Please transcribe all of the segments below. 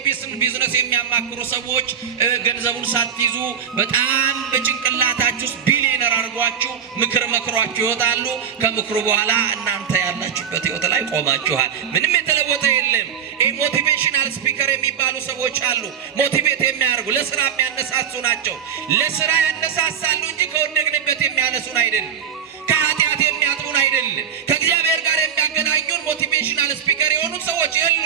ቢዝነስ የሚያማክሩ ሰዎች ገንዘቡን ሳትይዙ በጣም በጭንቅላታችሁ ቢሊየነር አድርጓችሁ ምክር መክሯችሁ ይወጣሉ። ከምክሩ በኋላ እናንተ ያላችሁበት ህይወት ላይ ቆማችኋል። ምንም የተለወጠ የለም። ሞቲቬሽናል ስፒከር የሚባሉ ሰዎች አሉ። ሞቲቬት የሚያደርጉ ለስራ የሚያነሳሱ ናቸው። ለስራ ያነሳሳሉ እንጂ ከወደቅንበት የሚያነሱን አይደለም። ከኃጢአት የሚያጥሩን አይደለም። ከእግዚአብሔር ጋር የሚያገናኙን ሞቲቬሽናል ስፒከር የሆኑት ሰዎች የሉ።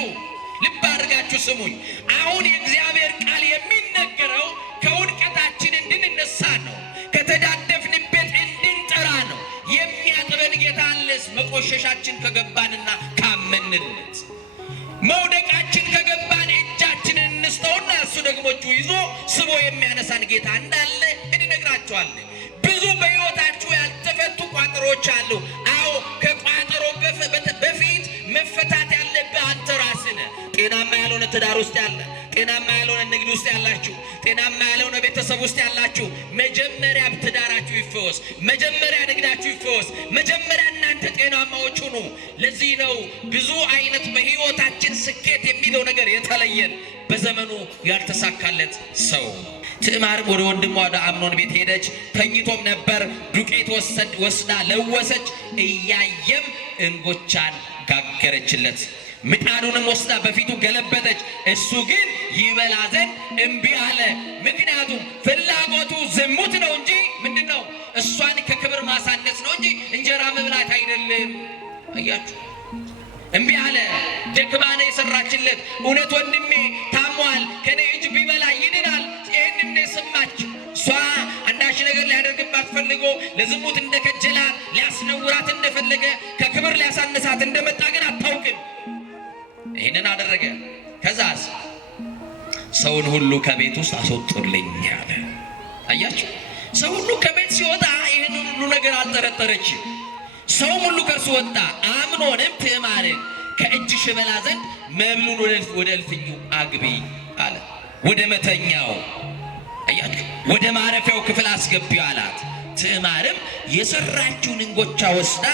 ልብ አድርጋችሁ ስሙኝ። አሁን የእግዚአብሔር ቃል የሚነገረው ከውድቀታችን እንድንነሳ ነው። ከተዳደፍንበት እንድንጠራ ነው። የሚያጥበን ጌታ አለስ መቆሸሻችን ከገባንና ካመንለት መውደቃችን ከገባን እጃችንን እንስተውና እሱ ደግሞ ይዞ ስቦ የሚያነሳን ጌታ እንዳለ እንነግራችኋለን። ብዙ በሕይወታችሁ ያልተፈቱ ቋጠሮች አሉ። አዎ ከቋጠሮ በፊት መፈታት ያለብህ አንተ ራስህ ነህ። ጤናማ ያልሆነ ትዳር ውስጥ ያለ፣ ጤናማ ያልሆነ ንግድ ውስጥ ያላችሁ፣ ጤናማ ያልሆነ ቤተሰብ ውስጥ ያላችሁ መጀመሪያ ትዳራችሁ ይፈወስ፣ መጀመሪያ ንግዳችሁ ይፈወስ፣ መጀመሪያ እናንተ ጤናማዎች ሁኑ። ለዚህ ነው ብዙ አይነት በሕይወታችን ስኬት የሚለው ነገር የተለየን በዘመኑ ያልተሳካለት ሰው። ትዕማርም ወደ ወንድሟ ወደ አምኖን ቤት ሄደች። ተኝቶም ነበር። ዱቄት ወስዳ ለወሰች፣ እያየም እንጎቻን ጋገረችለት። ምጣዱንም ወስዳ በፊቱ ገለበጠች። እሱ ግን ይበላ ዘንድ እምቢ አለ። ምክንያቱም ፍላጎቱ ዝሙት ነው እንጂ ምንድን ነው? እሷን ከክብር ማሳነስ ነው እንጂ እንጀራ መብላት አይደለም። አያችሁ፣ እምቢ አለ። ደክማ ነው የሰራችለት። እውነት ወንድሜ ታሟል፣ ከኔ እጅ ቢበላ ይድናል። ይህንን የሰማች እሷ አንዳች ነገር ሊያደርግባት ፈልጎ ለዝሙት እንደከጀላት፣ ሊያስነውራት እንደፈለገ፣ ከክብር ሊያሳነሳት እንደመጣ ግን አታውቅም። ይህንን አደረገ። ከዛስ ሰውን ሁሉ ከቤት ውስጥ አስወጡልኝ አለ። አያችሁ፣ ሰው ሁሉ ከቤት ሲወጣ ይህን ሁሉ ነገር አልጠረጠረችም። ሰው ሁሉ ከእርሱ ወጣ። አምኖንም ትዕማርን ከእጅሽ በላ ዘንድ መብሉን ወደ እልፍኙ አግቢ አለ። ወደ መተኛው፣ አያችሁ፣ ወደ ማረፊያው ክፍል አስገቢው አላት። ትዕማርም የሰራችውን እንጎቻ ወስዳ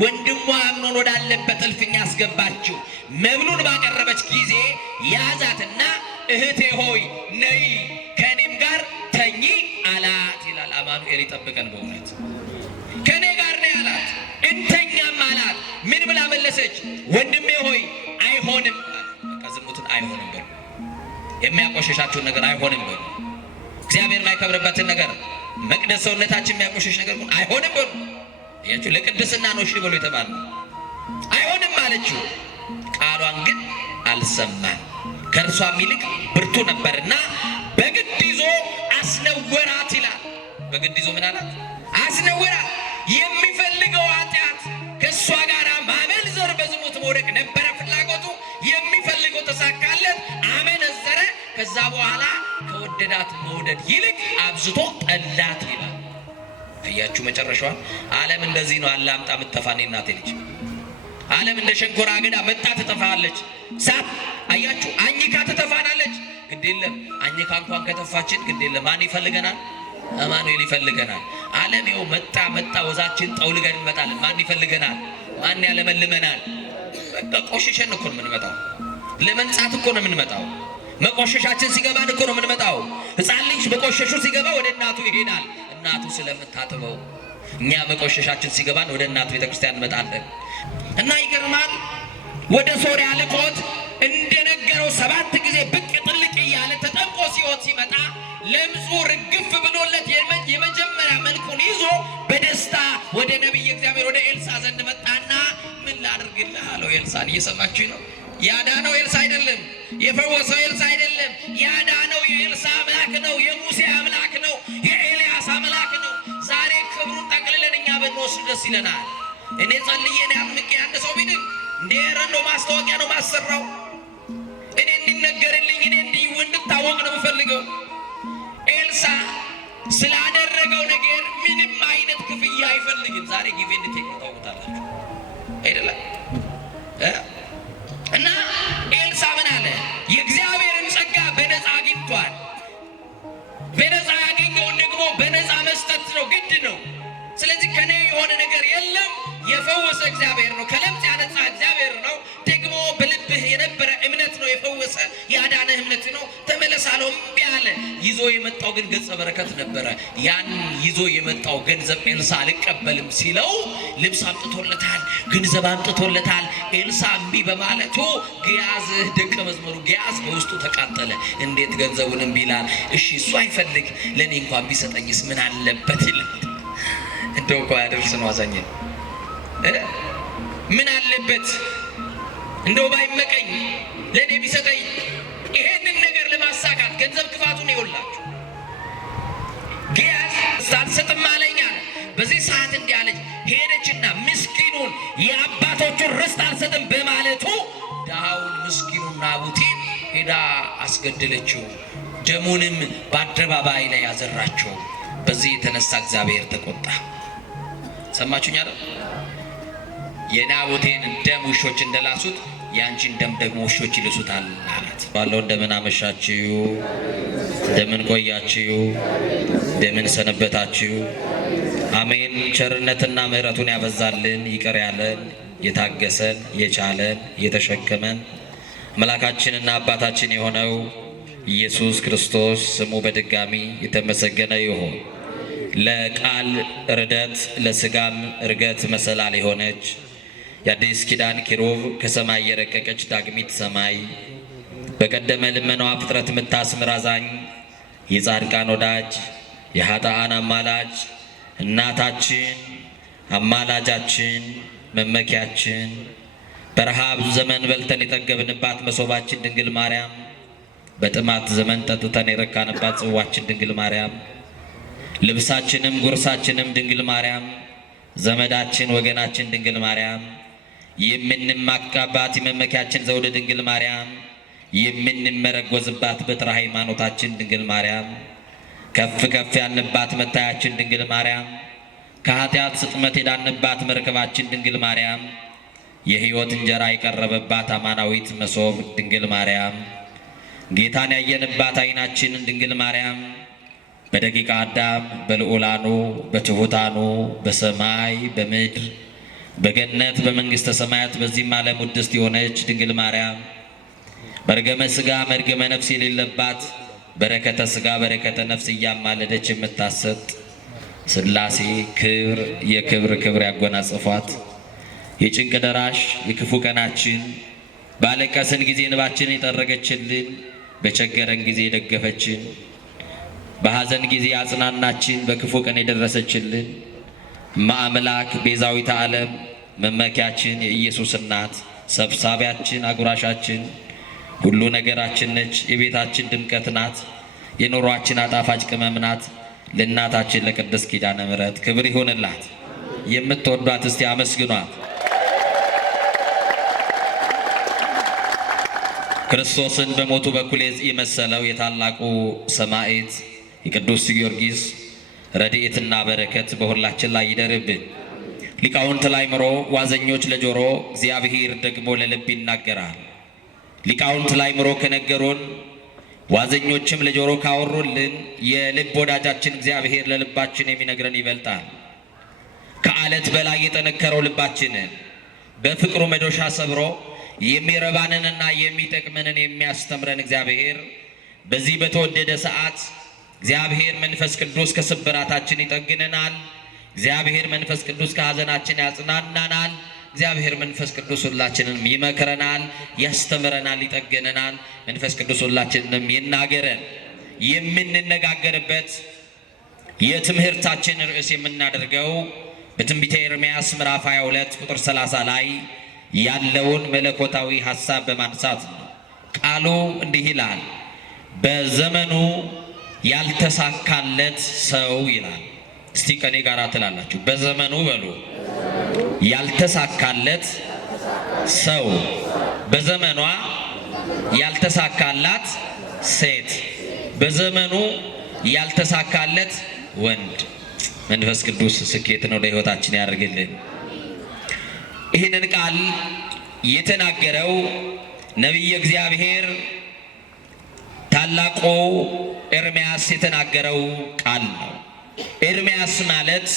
ወንድሟ አምኖን ወዳለበት እልፍኝ አስገባችው። መብሉን ባቀረበች ጊዜ ያዛትና እህቴ ሆይ ነይ ከእኔም ጋር ተኚ አላት ይላል። አማኑኤል ይጠብቀን። በእውነት ከእኔ ጋር ነይ አላት። እንተኛም አላት። ምን ብላ መለሰች? ወንድሜ ሆይ አይሆንም። ዝሙትን አይሆንም በሉ። የሚያቆሸሻችሁን ነገር አይሆንም በሉ። እግዚአብሔር የማይከብርበትን ነገር፣ መቅደስ ሰውነታችን የሚያቆሸሽ ነገር አይሆንም በሉ። ያችሁ ለቅድስና ነው እሺ ብሎ የተባለ አይሆንም አለችው። ቃሏን ግን አልሰማም። ከእርሷም ይልቅ ብርቱ ነበርና በግድ ይዞ አስነወራት ይላል። በግድ ይዞ ምን አላት? አስነወራት። የሚፈልገው ኃጢአት ከእሷ ጋር ማመንዘር፣ በዝሙት መውደቅ ነበረ ፍላጎቱ። የሚፈልገው ተሳካለት፣ አመነዘረ። ከዛ በኋላ ከወደዳት መውደድ ይልቅ አብዝቶ ጠላት ይላል። አያችሁ መጨረሻዋ። ዓለም እንደዚህ ነው። አላምጣ ምትተፋኔ እናቴ ልጅ። ዓለም እንደ ሸንኮራ አገዳ መጣ ትጠፋለች። ሳት አያችሁ፣ አኝካ ትተፋናለች። ግድ የለም አኝካ እንኳን ከተፋችን ግድ የለም። ማን ይፈልገናል? አማኑኤል ይፈልገናል። ዓለም ይኸው መጣ ወዛችን ጠውልገን እንመጣለን። ማን ይፈልገናል? ማን ያለመልመናል? በቃ ቆሽሸን እኮ ነው የምንመጣው። ለመንጻት እኮ ነው የምንመጣው። መቆሸሻችን ሲገባን እኮ ነው የምንመጣው። ሕፃን ልጅ መቆሸሹ ሲገባ ወደ እናቱ ይሄዳል። እናቱ ስለምታጥበው እኛ መቆሸሻችን ሲገባን ወደ እናቱ ቤተክርስቲያን እንመጣለን። እና ይገርማል። ወደ ሶርያ ልኮት እንደነገረው 7 ጊዜ ብቅ ጥልቅ እያለ ተጠምቆ ሲመጣ ለምጹ ርግፍ ብሎለት የመጀመሪያ መልኩን ይዞ በደስታ ወደ ነቢይ እግዚአብሔር ወደ ኤልሳ ዘንድ መጣና ምን ላድርግልህ አለው። ኤልሳን እየሰማችሁ ነው። ያዳነው ኤልሳ አይደለም፣ የፈወሰው ኤልሳ አይደለም። ያዳነው የኤልሳ አምላክ ነው፣ የሙሴ አምላክ ነው፣ የኤልያስ አምላክ ነው። ዛሬ ክብሩን ጠቅልለን እኛ ብንወስድ ደስ ይለናል። እኔ ጸልዬ ነው ያምቄ አንድ ሰው ቢድን እንደ ረንዶ ማስታወቂያ ነው ማሰራው። እኔ እንዲነገርልኝ እኔ እንድታወቅ ነው የምፈልገው። ኤልሳ ስላደረገው ነገር ምንም አይነት ክፍያ አይፈልግም። ዛሬ ጊዜ እንድትሄዱ ታውቁታላችሁ አይደለም? እና ኤልሳ ምን አለ? የእግዚአብሔርን ጸጋ በነፃ አግኝቷል። በነፃ ያገኘውን ደግሞ በነፃ መስጠት ነው፣ ግድ ነው። ስለዚህ ከኔ የሆነ ነገር የለም። የፈወሰ እግዚአብሔር ነው። ከለምጽ ያነጻ እግዚአብሔር ነው። ደግሞ በልብህ የነበረ እምነት ነው የፈወሰ። ያዳነ እምነት ነው ተመለስ አለው። እምቢ አለ። ይዞ የመጣው ግን ገጸ በረከት ነበረ። ያን ይዞ የመጣው ገንዘብ ኤልሳ አልቀበልም ሲለው ልብስ አምጥቶለታል፣ ገንዘብ አምጥቶለታል። ኤልሳ እምቢ በማለቱ ግያዝ ደቀ መዝሙሩ ግያዝ በውስጡ ተቃጠለ። እንዴት ገንዘቡን እምቢ ይላል? እሺ እሱ አይፈልግ ለኔ እንኳን ቢሰጠኝስ ምን አለበት ይላል። እንደው እኮ ያደርስ ነው አዛኝ ምን አለበት እንደው ባይመቀኝ ለኔ ቢሰጠኝ። ይሄንን ነገር ለማሳካት ገንዘብ ክፋቱን ይወላችሁ ግያዝ ሳልሰጥም አለኝ አለ። በዚህ ሰዓት እንዲህ አለች። ሄደችና ምስኪኑን የአባቶቹን ርስት አልሰጥም በማለቱ ድሃውን ምስኪኑን ናቡቴን ሄዳ አስገደለችው። ደሙንም በአደባባይ ላይ ያዘራቸው። በዚህ የተነሳ እግዚአብሔር ተቆጣ። ሰማችሁኝ አይደል? የናቡቴን ደም ውሾች እንደላሱት ያንቺን ደም ደግሞ ውሾች ይልሱታል አላት። ባለው እንደምን አመሻችሁ፣ እንደምን ቆያችሁ፣ እንደምን ሰነበታችሁ። አሜን። ቸርነትና ምሕረቱን ያበዛልን ይቅር ያለን የታገሰን የቻለን የተሸከመን አምላካችንና አባታችን የሆነው ኢየሱስ ክርስቶስ ስሙ በድጋሚ የተመሰገነ ይሁን። ለቃል ርደት ለስጋም እርገት መሰላል የሆነች የአዲስ ኪዳን ኪሩብ ከሰማይ የረቀቀች ዳግሚት ሰማይ በቀደመ ልመናዋ ፍጥረት የምታስምር አዛኝ የጻድቃን ወዳጅ የኃጥአን አማላጅ እናታችን አማላጃችን መመኪያችን በረሃብ ዘመን በልተን የጠገብንባት መሶባችን ድንግል ማርያም በጥማት ዘመን ጠጥተን የረካንባት ጽዋችን ድንግል ማርያም ልብሳችንም ጉርሳችንም ድንግል ማርያም ዘመዳችን ወገናችን ድንግል ማርያም የምንማካባት የመመኪያችን ዘውድ ድንግል ማርያም የምንመረጎዝባት በትረ ሃይማኖታችን ድንግል ማርያም ከፍ ከፍ ያልንባት መታያችን ድንግል ማርያም ከኃጢአት ስጥመት የዳንባት መርከባችን ድንግል ማርያም የሕይወት እንጀራ የቀረበባት አማናዊት መሶብ ድንግል ማርያም ጌታን ያየንባት ዓይናችን ድንግል ማርያም በደቂቀ አዳም በልዑላኑ በትሑታኑ በሰማይ በምድር በገነት በመንግሥተ ሰማያት በዚህም ዓለም ውድስት የሆነች ድንግል ማርያም መርገመ ሥጋ መርገመ ነፍስ የሌለባት በረከተ ሥጋ በረከተ ነፍስ እያማለደች የምታሰጥ ሥላሴ ክብር የክብር ክብር ያጎናጽፏት የጭንቅ ደራሽ የክፉ ቀናችን ባለቀስን ጊዜ እንባችን የጠረገችልን በቸገረን ጊዜ የደገፈችን በሐዘን ጊዜ አጽናናችን በክፉ ቀን የደረሰችልን ማአምላክ ቤዛዊተ ዓለም መመኪያችን የኢየሱስ እናት ሰብሳቢያችን አጉራሻችን ሁሉ ነገራችን ነች። የቤታችን ድምቀት ናት። የኑሯችን አጣፋጭ ቅመም ናት። ለእናታችን ለቅድስት ኪዳነ ምሕረት ክብር ይሁንላት። የምትወዷት እስቲ አመስግኗት። ክርስቶስን በሞቱ በኩል የመሰለው የታላቁ ሰማዕት የቅዱስ ጊዮርጊስ ረድኤትና በረከት በሁላችን ላይ ይደርብን። ሊቃውንት ለአእምሮ ዋዘኞች ለጆሮ እግዚአብሔር ደግሞ ለልብ ይናገራል። ሊቃውንት ለአእምሮ ከነገሩን ዋዘኞችም ለጆሮ ካወሩልን የልብ ወዳጃችን እግዚአብሔር ለልባችን የሚነግረን ይበልጣል። ከአለት በላይ የጠነከረው ልባችንን በፍቅሩ መዶሻ ሰብሮ የሚረባንንና የሚጠቅመንን የሚያስተምረን እግዚአብሔር በዚህ በተወደደ ሰዓት እግዚአብሔር መንፈስ ቅዱስ ከስብራታችን ይጠግነናል። እግዚአብሔር መንፈስ ቅዱስ ከሐዘናችን ያጽናናናል። እግዚአብሔር መንፈስ ቅዱስ ሁላችንንም ይመክረናል፣ ያስተምረናል፣ ይጠግነናል። መንፈስ ቅዱስ ሁላችንንም ይናገረን። የምንነጋገርበት የትምህርታችን ርዕስ የምናደርገው በትንቢተ ኤርምያስ ምዕራፍ 22 ቁጥር 30 ላይ ያለውን መለኮታዊ ሐሳብ በማንሳት ነው። ቃሉ እንዲህ ይላል፣ በዘመኑ ያልተሳካለት ሰው ይላል። እስቲ ከኔ ጋር ትላላችሁ፣ በዘመኑ በሉ። ያልተሳካለት ሰው፣ በዘመኗ ያልተሳካላት ሴት፣ በዘመኑ ያልተሳካለት ወንድ። መንፈስ ቅዱስ ስኬትን ወደ ሕይወታችን ያደርግልን። ይህንን ቃል የተናገረው ነቢየ እግዚአብሔር ታላቁ ኤርምያስ የተናገረው ቃል ነው። ኤርምያስ ማለት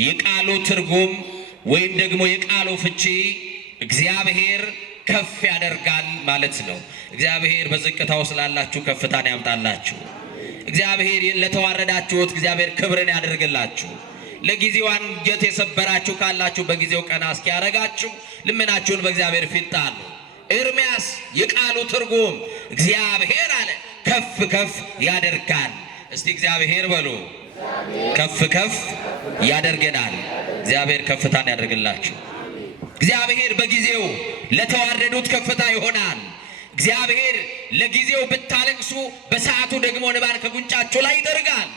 የቃሉ ትርጉም ወይም ደግሞ የቃሉ ፍቺ እግዚአብሔር ከፍ ያደርጋል ማለት ነው። እግዚአብሔር በዝቅታው ስላላችሁ ከፍታን ያምጣላችሁ። እግዚአብሔር ለተዋረዳችሁት እግዚአብሔር ክብርን ያደርግላችሁ። ለጊዜው አንገት የሰበራችሁ ካላችሁ በጊዜው ቀና እስኪያረጋችሁ ልመናችሁን በእግዚአብሔር ፊት ጣሉ። ኤርምያስ የቃሉ ትርጉም እግዚአብሔር አለ ከፍ ከፍ ያደርጋል። እስቲ እግዚአብሔር በሉ። ከፍ ከፍ ያደርገናል። እግዚአብሔር ከፍታን ያደርግላችሁ። እግዚአብሔር በጊዜው ለተዋረዱት ከፍታ ይሆናል። እግዚአብሔር ለጊዜው ብታለቅሱ በሰዓቱ ደግሞ እንባን ከጉንጫችሁ ላይ ይጠርጋል።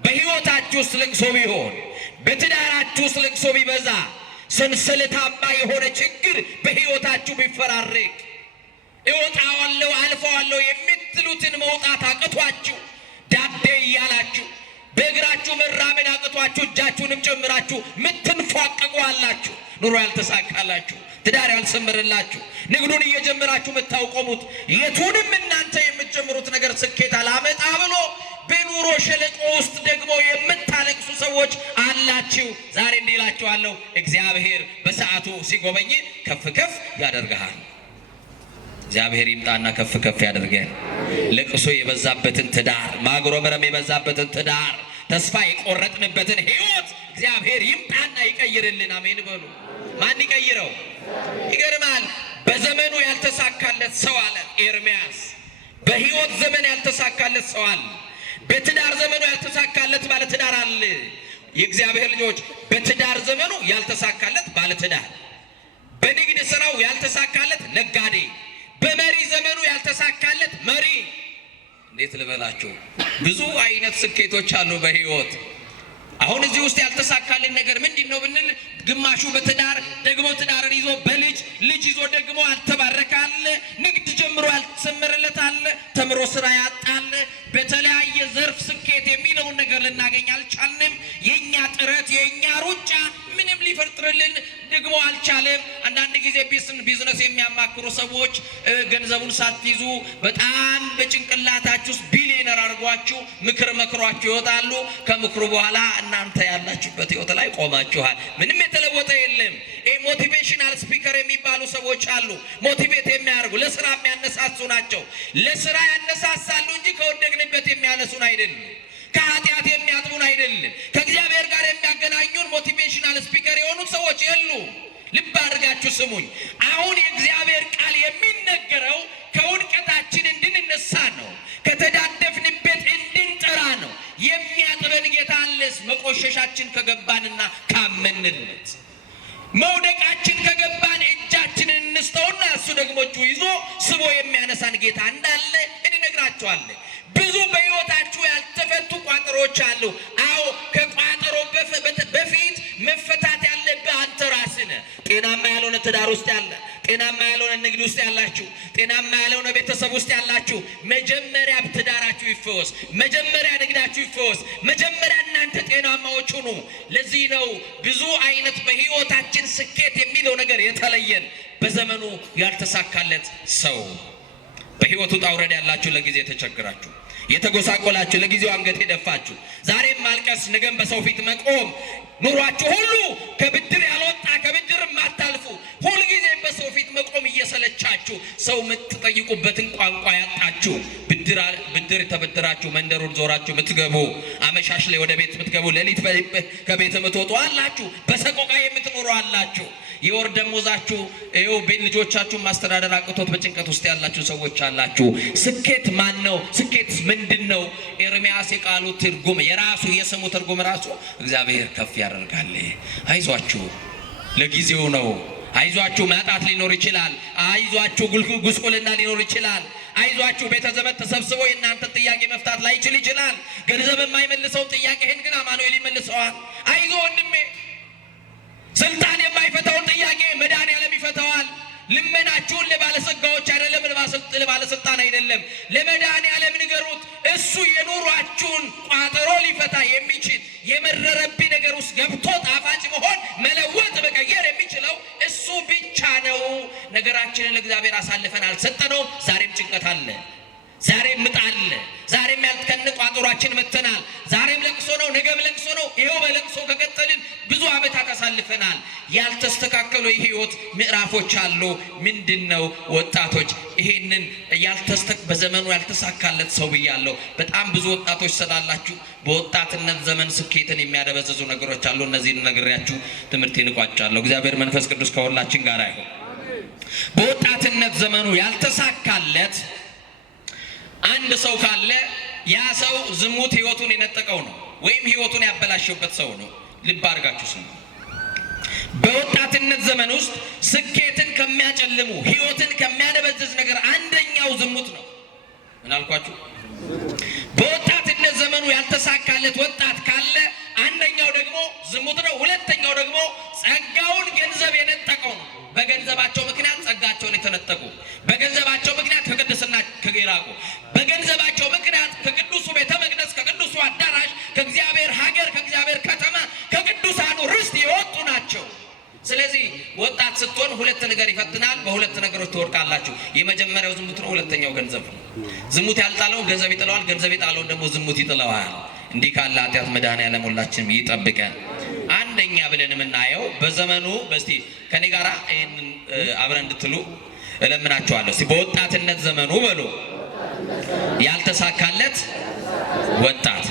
በሕይወታችሁ ውስጥ ልቅሶ ቢሆን፣ በትዳራችሁ ውስጥ ልቅሶ ቢበዛ፣ ሰንሰለታማ የሆነ ችግር በሕይወታችሁ ቢፈራረቅ፣ እወጣዋለሁ አልፈዋለሁ የምትሉትን መውጣት አቅቷችሁ ዳዴ እያላችሁ በእግራችሁ መራመድ አቅቷችሁ እጃችሁንም ጨምራችሁ ምትንፏቀቁ አላችሁ። ኑሮ ያልተሳካላችሁ፣ ትዳር ያልሰመረላችሁ፣ ንግዱን እየጀመራችሁ የምታውቆሙት የቱንም እናንተ የምትጀምሩት ነገር ስኬት አላመጣ ብሎ በኑሮ ሸለቆ ውስጥ ደግሞ የምታለቅሱ ሰዎች አላችሁ። ዛሬ እንዲህ እላችኋለሁ፣ እግዚአብሔር በሰዓቱ ሲጎበኝ ከፍ ከፍ ያደርግሃል። እግዚአብሔር ይምጣና ከፍ ከፍ ያደርገን። ለቅሶ የበዛበትን ትዳር፣ ማጉረምረም የበዛበትን ትዳር፣ ተስፋ የቆረጥንበትን ሕይወት እግዚአብሔር ይምጣና ይቀይርልን። አሜን በሉ። ማን ይቀይረው? ይገርማል። በዘመኑ ያልተሳካለት ሰው አለ ኤርምያስ። በሕይወት ዘመን ያልተሳካለት ሰው አለ። በትዳር ዘመኑ ያልተሳካለት ባለ ትዳር አለ። የእግዚአብሔር ልጆች በትዳር ዘመኑ ያልተሳካለት ባለ ትዳር፣ በንግድ ስራው ያልተሳካለት ነጋዴ፣ በመሪ ዘመኑ ያልተሳካለት መሪ። እንዴት ልበላችሁ? ብዙ አይነት ስኬቶች አሉ በሕይወት። አሁን እዚህ ውስጥ ያልተሳካልን ነገር ምንድነው ብንል፣ ግማሹ በትዳር ደግሞ ትዳርን ይዞ በልጅ ልጅ ይዞ ደግሞ አልተባረካለ፣ ንግድ ጀምሮ ያልተሰመረለታለ፣ ተምሮ ስራ ያጣለ፣ በተለያየ ዘርፍ ስኬት የሚለውን ነገር ልናገኝ አልቻልንም። የኛ ጥረት የኛ ሩጫ ምንም ሊፈጥርልን ደግሞ አልቻለም። አንዳንድ ጊዜ ቢዝነስ የሚያማክሩ ሰዎች ገንዘቡን ሳትይዙ በጣም በጭንቅላታችሁ ውስጥ ቢሊየነር አድርጓችሁ ምክር መክሯችሁ ይወጣሉ። ከምክሩ በኋላ እናንተ ያላችሁበት ህይወት ላይ ቆማችኋል። ምንም የተለወጠ የለም። ሞቲቬሽናል ስፒከር የሚባሉ ሰዎች አሉ። ሞቲቬት የሚያደርጉ ለስራ የሚያነሳሱ ናቸው። ለስራ ያነሳሳሉ እንጂ ከወደቅንበት የሚያነሱን አይደሉም። ከኃጢአት የሚያጥቡን አይደለም። ከእግዚአብሔር ጋር የሚያገናኙን ሞቲቬሽናል ስፒከር የሆኑት ሰዎች የሉ። ልብ አድርጋችሁ ስሙኝ። አሁን የእግዚአብሔር ቃል የሚነገረው ከውድቀታችን እንድንነሳ ነው። ከተዳደፍንበት እንድንጠራ ነው። የሚያጥበን ጌታ አለስ። መቆሸሻችን ከገባንና ካመንለት፣ መውደቃችን ከገባን እጃችንን እንስተውና እሱ ደግሞ እጁ ይዞ ስቦ የሚያነሳን ጌታ እንዳለ እንነግራቸዋለን። ብዙ በሕይወታችሁ ያልተፈቱ ቋጠሮች አሉ። አዎ ከቋጠሮ በፊት መፈታት ያለብህ አንተ ራስህ ነህ። ጤናማ ያልሆነ ትዳር ውስጥ ያለ፣ ጤናማ ያልሆነ ንግድ ውስጥ ያላችሁ፣ ጤናማ ያልሆነ ቤተሰብ ውስጥ ያላችሁ፣ መጀመሪያ ትዳራችሁ ይፈወስ፣ መጀመሪያ ንግዳችሁ ይፈወስ፣ መጀመሪያ እናንተ ጤናማዎች ሁኑ። ለዚህ ነው ብዙ አይነት በሕይወታችን ስኬት የሚለው ነገር የተለየን። በዘመኑ ያልተሳካለት ሰው በሕይወቱ ውጣ ውረድ ያላችሁ፣ ለጊዜ ተቸግራችሁ የተጎሳቆላችሁ፣ ለጊዜው አንገት የደፋችሁ፣ ዛሬም ማልቀስ ነገም በሰው ፊት መቆም፣ ኑሯችሁ ሁሉ ከብድር ያልወጣ ከብድር ማታልፉ፣ ሁልጊዜ በሰው ፊት መቆም እየሰለቻችሁ፣ ሰው የምትጠይቁበትን ቋንቋ ያጣችሁ፣ ብድር የተበደራችሁ መንደሩን ዞራችሁ ምትገቡ፣ አመሻሽ ላይ ወደ ቤት ምትገቡ፣ ሌሊት ከቤት ምትወጡ አላችሁ፣ በሰቆቃ የምትኖሩ አላችሁ። የወር ደሞዛችሁ ይኸው ቤት ልጆቻችሁን ማስተዳደር አቅቶት በጭንቀት ውስጥ ያላችሁ ሰዎች አላችሁ። ስኬት ማን ነው? ስኬት ምንድን ነው? ኤርምያስ የቃሉ ትርጉም የራሱ የስሙ ትርጉም ራሱ እግዚአብሔር ከፍ ያደርጋል። አይዟችሁ፣ ለጊዜው ነው። አይዟችሁ፣ ማጣት ሊኖር ይችላል። አይዟችሁ፣ ጉስቁልና ሊኖር ይችላል። አይዟችሁ፣ ቤተ ዘመድ ተሰብስቦ የእናንተ ጥያቄ መፍታት ላይችል ይችላል። ገንዘብ የማይመልሰው ጥያቄህን ግን አማኑኤል ይመልሰዋል። አይዞ ወንድሜ፣ ስልጣን የማይፈታውን ጥያቄ መድኃኒዓለም ይፈታዋል። ልመናችሁን ለባለጸጋዎች አይደለም፣ ለባለስልጣን አይደለም፣ ለመድኃኒዓለም ንገሩት። እሱ የኑሯችሁን ቋጠሮ ሊፈታ የሚችል የመረረብኝ ነገር ውስጥ ገብቶ ጣፋጭ መሆን መለወጥ መቀየር የሚችለው እሱ ብቻ ነው። ነገራችንን ለእግዚአብሔር አሳልፈን አልሰጠነውም። ዛሬም ጭንቀት አለ፣ ዛሬም ምጥ አለ፣ ዛሬም ያልተከነ ቋጠሯችን መተናል። ዛሬም ለቅሶ ነው፣ ነገም ለቅሶ ነው። ይኸው በለቅሶ ከቀጠልን ብዙ ብዙ ዓመታት አሳልፈናል። ያልተስተካከሉ የህይወት ምዕራፎች አሉ። ምንድነው? ወጣቶች ይሄንን በዘመኑ ያልተሳካለት ሰው ብያለሁ። በጣም ብዙ ወጣቶች ስላላችሁ በወጣትነት ዘመን ስኬትን የሚያደበዝዙ ነገሮች አሉ። እነዚህን ነግሬያችሁ ትምህርቴን እቋጫለሁ። እግዚአብሔር መንፈስ ቅዱስ ከሁላችን ጋር ይሁን። በወጣትነት ዘመኑ ያልተሳካለት አንድ ሰው ካለ ያ ሰው ዝሙት ህይወቱን የነጠቀው ነው፣ ወይም ህይወቱን ያበላሸበት ሰው ነው። ልብ አድርጋችሁ ስሙ። በወጣትነት ዘመን ውስጥ ስኬትን ከሚያጨልሙ ህይወትን ከሚያደበዝዝ ነገር አንደኛው ዝሙት ነው። ምን አልኳችሁ? በወጣትነት ዘመኑ ያልተሳካለት ወጣት ካለ አንደኛው ደግሞ ዝሙት ነው። ሁለተኛው ደግሞ ጸጋውን ገንዘብ የነጠቀው ነው። በገንዘባቸው ምክንያት ጸጋቸውን የተነጠቁ፣ በገንዘባቸው ምክንያት ከቅድስና ከጌራቁ፣ በገንዘባቸው ምክንያት ከቅዱሱ ቤተ መቅደስ፣ ከቅዱሱ አዳራሽ፣ ከእግዚአብሔር ሀገር፣ ከእግዚአብሔር ከተማ፣ ከቅዱሳኑ ርስት የወጡ ናቸው። ስለዚህ ወጣት ስትሆን ሁለት ነገር ይፈትናል። በሁለት ነገሮች ትወድቃላችሁ። የመጀመሪያው ዝሙት ነው፣ ሁለተኛው ገንዘብ ነው። ዝሙት ያልጣለውን ገንዘብ ይጥለዋል፣ ገንዘብ የጣለውን ደግሞ ዝሙት ይጥለዋል። እንዲህ ካለ ኃጢአት መድኃኔዓለም ሁላችንም ይጠብቀን። አንደኛ ብለን የምናየው በዘመኑ በስቲ ከኔ ጋራ ይሄንን አብረን እንድትሉ እለምናችኋለሁ። እስቲ በወጣትነት ዘመኑ በሉ ያልተሳካለት ወጣት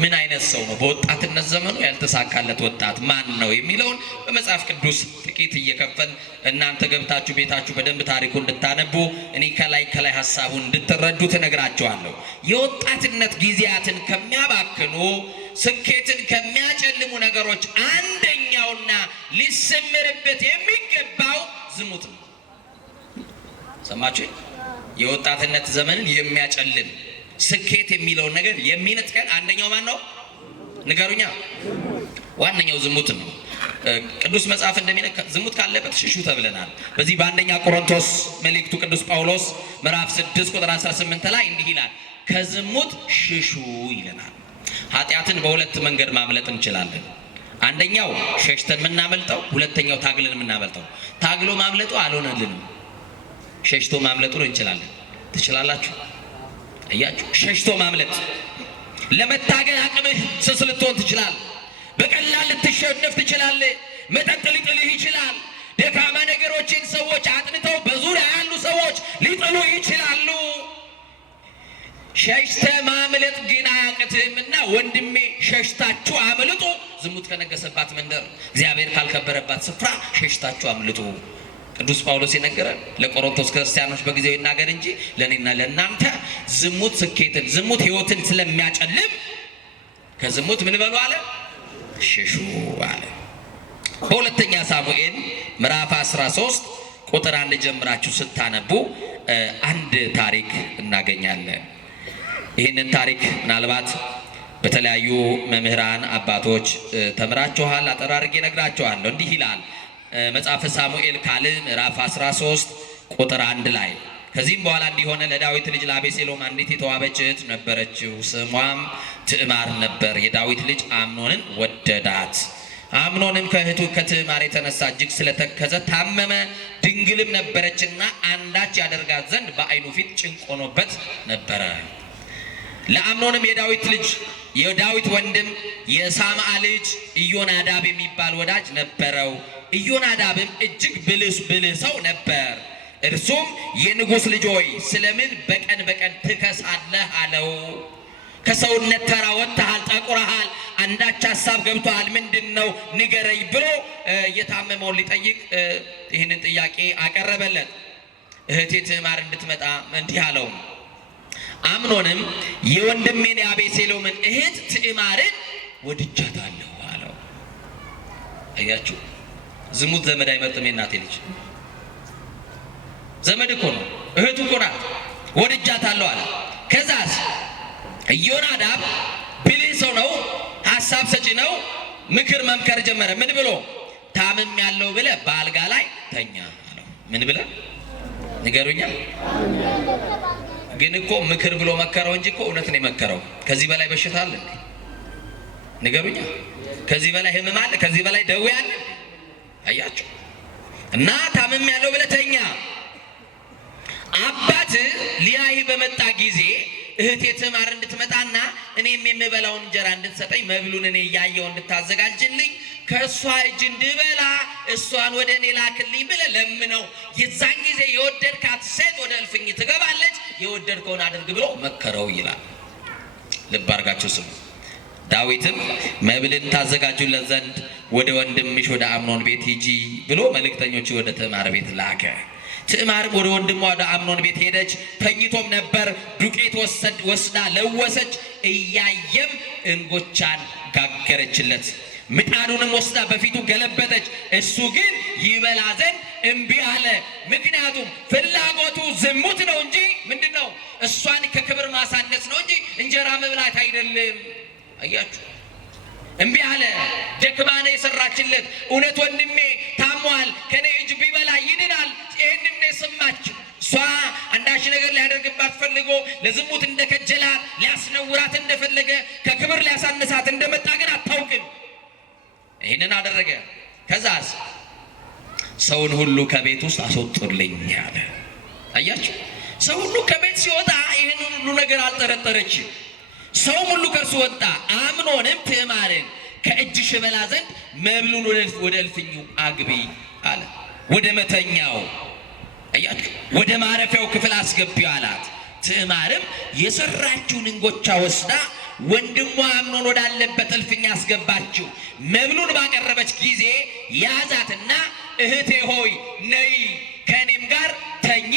ምን አይነት ሰው ነው? በወጣትነት ዘመኑ ያልተሳካለት ወጣት ማን ነው የሚለውን በመጽሐፍ ቅዱስ ጥቂት እየከፈን እናንተ ገብታችሁ ቤታችሁ በደንብ ታሪኩ እንድታነቡ እኔ ከላይ ሐሳቡን እንድትረዱ ትነግራችኋለሁ። የወጣትነት ጊዜያትን ከሚያባክኑ ስኬትን ከሚያጨልሙ ነገሮች አንደኛውና ሊሰመርበት የሚገባው ዝሙት ነው። ሰማችሁ? የወጣትነት ዘመንን የሚያጨልም ስኬት የሚለውን ነገር የሚነጥቀን አንደኛው ማን ነው? ንገሩኛ። ዋነኛው ዝሙት ነው። ቅዱስ መጽሐፍ እንደሚነካ ዝሙት ካለበት ሽሹ ተብለናል። በዚህ በአንደኛ ቆሮንቶስ መልእክቱ ቅዱስ ጳውሎስ ምዕራፍ 6 ቁጥር 18 ላይ እንዲህ ይላል፣ ከዝሙት ሽሹ ይለናል። ኃጢአትን በሁለት መንገድ ማምለጥ እንችላለን። አንደኛው ሸሽተን የምናመልጠው፣ ሁለተኛው ታግለን የምናመልጠው። ታግሎ ማምለጡ አልሆነልንም፣ ሸሽቶ ማምለጡን እንችላለን። ትችላላችሁ? እያችሁ ሸሽቶ ማምለጥ ለመታገል አቅምህ ስስ ልትሆን ትችላለህ። በቀላል ልትሸነፍ ትችላለህ። መጠጥ ሊጥልህ ይችላል። ደካማ ነገሮችን ሰዎች አጥንተው በዙሪያ ያሉ ሰዎች ሊጥሉ ይችላሉ። ሸሽተ ማምለጥ ግን አያቅትህምና ወንድሜ ሸሽታችሁ አምልጡ። ዝሙት ከነገሰባት መንደር፣ እግዚአብሔር ካልከበረባት ስፍራ ሸሽታችሁ አምልጡ። ቅዱስ ጳውሎስ የነገረን ለቆሮንቶስ ክርስቲያኖች በጊዜው ይናገር እንጂ ለእኔና ለእናንተ ዝሙት ስኬትን፣ ዝሙት ህይወትን ስለሚያጨልም ከዝሙት ምን በሉ አለ? ሽሹ አለ። በሁለተኛ ሳሙኤል ምዕራፍ 13 ቁጥር 1 ጀምራችሁ ስታነቡ አንድ ታሪክ እናገኛለን። ይህንን ታሪክ ምናልባት በተለያዩ መምህራን አባቶች ተምራችኋል። አጠር አድርጌ እነግራችኋለሁ። እንዲህ ይላል መጽሐፈ ሳሙኤል ካልዕ ምዕራፍ 13 ቁጥር 1 ላይ ከዚህም በኋላ እንዲሆነ ለዳዊት ልጅ ለአቤሴሎም አንዲት የተዋበች እህት ነበረችው፣ ስሟም ትዕማር ነበር። የዳዊት ልጅ አምኖንን ወደዳት። አምኖንም ከእህቱ ከትዕማር የተነሳ እጅግ ስለተከዘ ታመመ። ድንግልም ነበረችና አንዳች ያደርጋት ዘንድ በዓይኑ ፊት ጭንቅ ሆኖበት ነበረ። ለአምኖንም የዳዊት ወንድም የሳምዓ ልጅ ኢዮናዳብ የሚባል ወዳጅ ነበረው። ኢዮናዳብም እጅግ ብልህ ሰው ነበር። እርሱም የንጉሥ ልጅ ሆይ ስለምን በቀን በቀን ትከሳለህ አለው። ከሰውነት ተራ ወጥተሃል፣ ጠቁረሃል፣ አንዳች ሐሳብ ገብቶሃል፣ ምንድን ነው ንገረኝ ብሎ የታመመውን ሊጠይቅ ይህንን ጥያቄ አቀረበለት። እህቴ ትዕማር እንድትመጣ እንዲህ አለው። አምኖንም የወንድሜን የአቤሴሎምን እህት ትዕማርን ወድጃታለሁ አለው። አያችሁ፣ ዝሙት ዘመድ አይመርጥም። የእናቴ ልጅ ዘመድ እኮ ነው፣ እህቱ እኮ ናት። ወድጃታለሁ አለ። ከዛስ ኢዮናዳብ ብልህ ሰው ነው፣ ሐሳብ ሰጪ ነው። ምክር መምከር ጀመረ። ምን ብሎ? ታምም ያለው ብለህ በአልጋ ላይ ተኛ አለው። ምን ብለህ ንገሩኛ? ግን እኮ ምክር ብሎ መከረው እንጂ እኮ እውነት ነው የመከረው። ከዚህ በላይ በሽታ አለ እንዴ? ንገሩኛ። ከዚህ በላይ ህመም አለ? ከዚህ በላይ ደዌ አለ? አያችሁ። እና ታምም ያለው ብለህ ተኛ። አባት ሊያይ በመጣ ጊዜ እህቴ ትዕማር እንድትመጣና እኔም የምበላውን እንጀራ እንድትሰጠኝ መብሉን እኔ እያየው እንድታዘጋጅልኝ ከእሷ እጅ እንድበላ እሷን ወደ እኔ ላክልኝ ብለህ ለምነው። የዛን ጊዜ የወደድካት ሴት ወደ እልፍኝ ትገባለች፣ የወደድከውን አድርግ ብሎ መከረው ይላል። ልብ አድርጋችሁ ስሙ። ዳዊትም መብልን ታዘጋጁለት ዘንድ ወደ ወንድምሽ ወደ አምኖን ቤት ሂጂ ብሎ መልእክተኞች ወደ ትዕማር ቤት ላከ። ትዕማርም ወደ ወንድሟ ወደ አምኖን ቤት ሄደች። ተኝቶም ነበር። ዱቄት ወስዳ ለወሰች፣ እያየም እንጎቻን ጋገረችለት። ምጣዱንም ወስዳ በፊቱ ገለበጠች። እሱ ግን ይበላ ዘንድ እምቢ አለ። ምክንያቱም ፍላጎቱ ዝሙት ነው እንጂ ምንድን ነው? እሷን ከክብር ማሳነስ ነው እንጂ እንጀራ መብላት አይደለም። አያችሁ፣ እምቢ አለ። ደክማነ የሰራችለት እውነት ወንድሜ ታሟል፣ ከኔ እጅ ቢበላ ይድናል። ይህንን የሰማችው እሷ አንዳች ነገር ሊያደርግባት ፈልጎ ለዝሙት እንደከጀላት ሊያስነውራት እንደፈለገ ከክብር ሊያሳንሳት እንደመጣ ግን አታውቅም። ይህንን አደረገ። ከዛስ ሰውን ሁሉ ከቤት ውስጥ አስወጡልኝ አለ። አያችሁ፣ ሰው ሁሉ ከቤት ሲወጣ ይህንን ሁሉ ነገር አልጠረጠረችም። ሰውም ሁሉ ከእርሱ ወጣ። አምኖንም ትዕማርን ከእጅሽ እበላ ዘንድ መብሉን ወደ እልፍኙ አግቢ አለ። ወደ መተኛው አያችሁ፣ ወደ ማረፊያው ክፍል አስገቢው አላት። ትዕማርም የሰራችውን እንጎቻ ወስዳ ወንድሟ አምኖን ወዳለበት እልፍኝ አስገባችው። መብሉን ባቀረበች ጊዜ ያዛትና እህቴ ሆይ ነይ ከእኔም ጋር ተኚ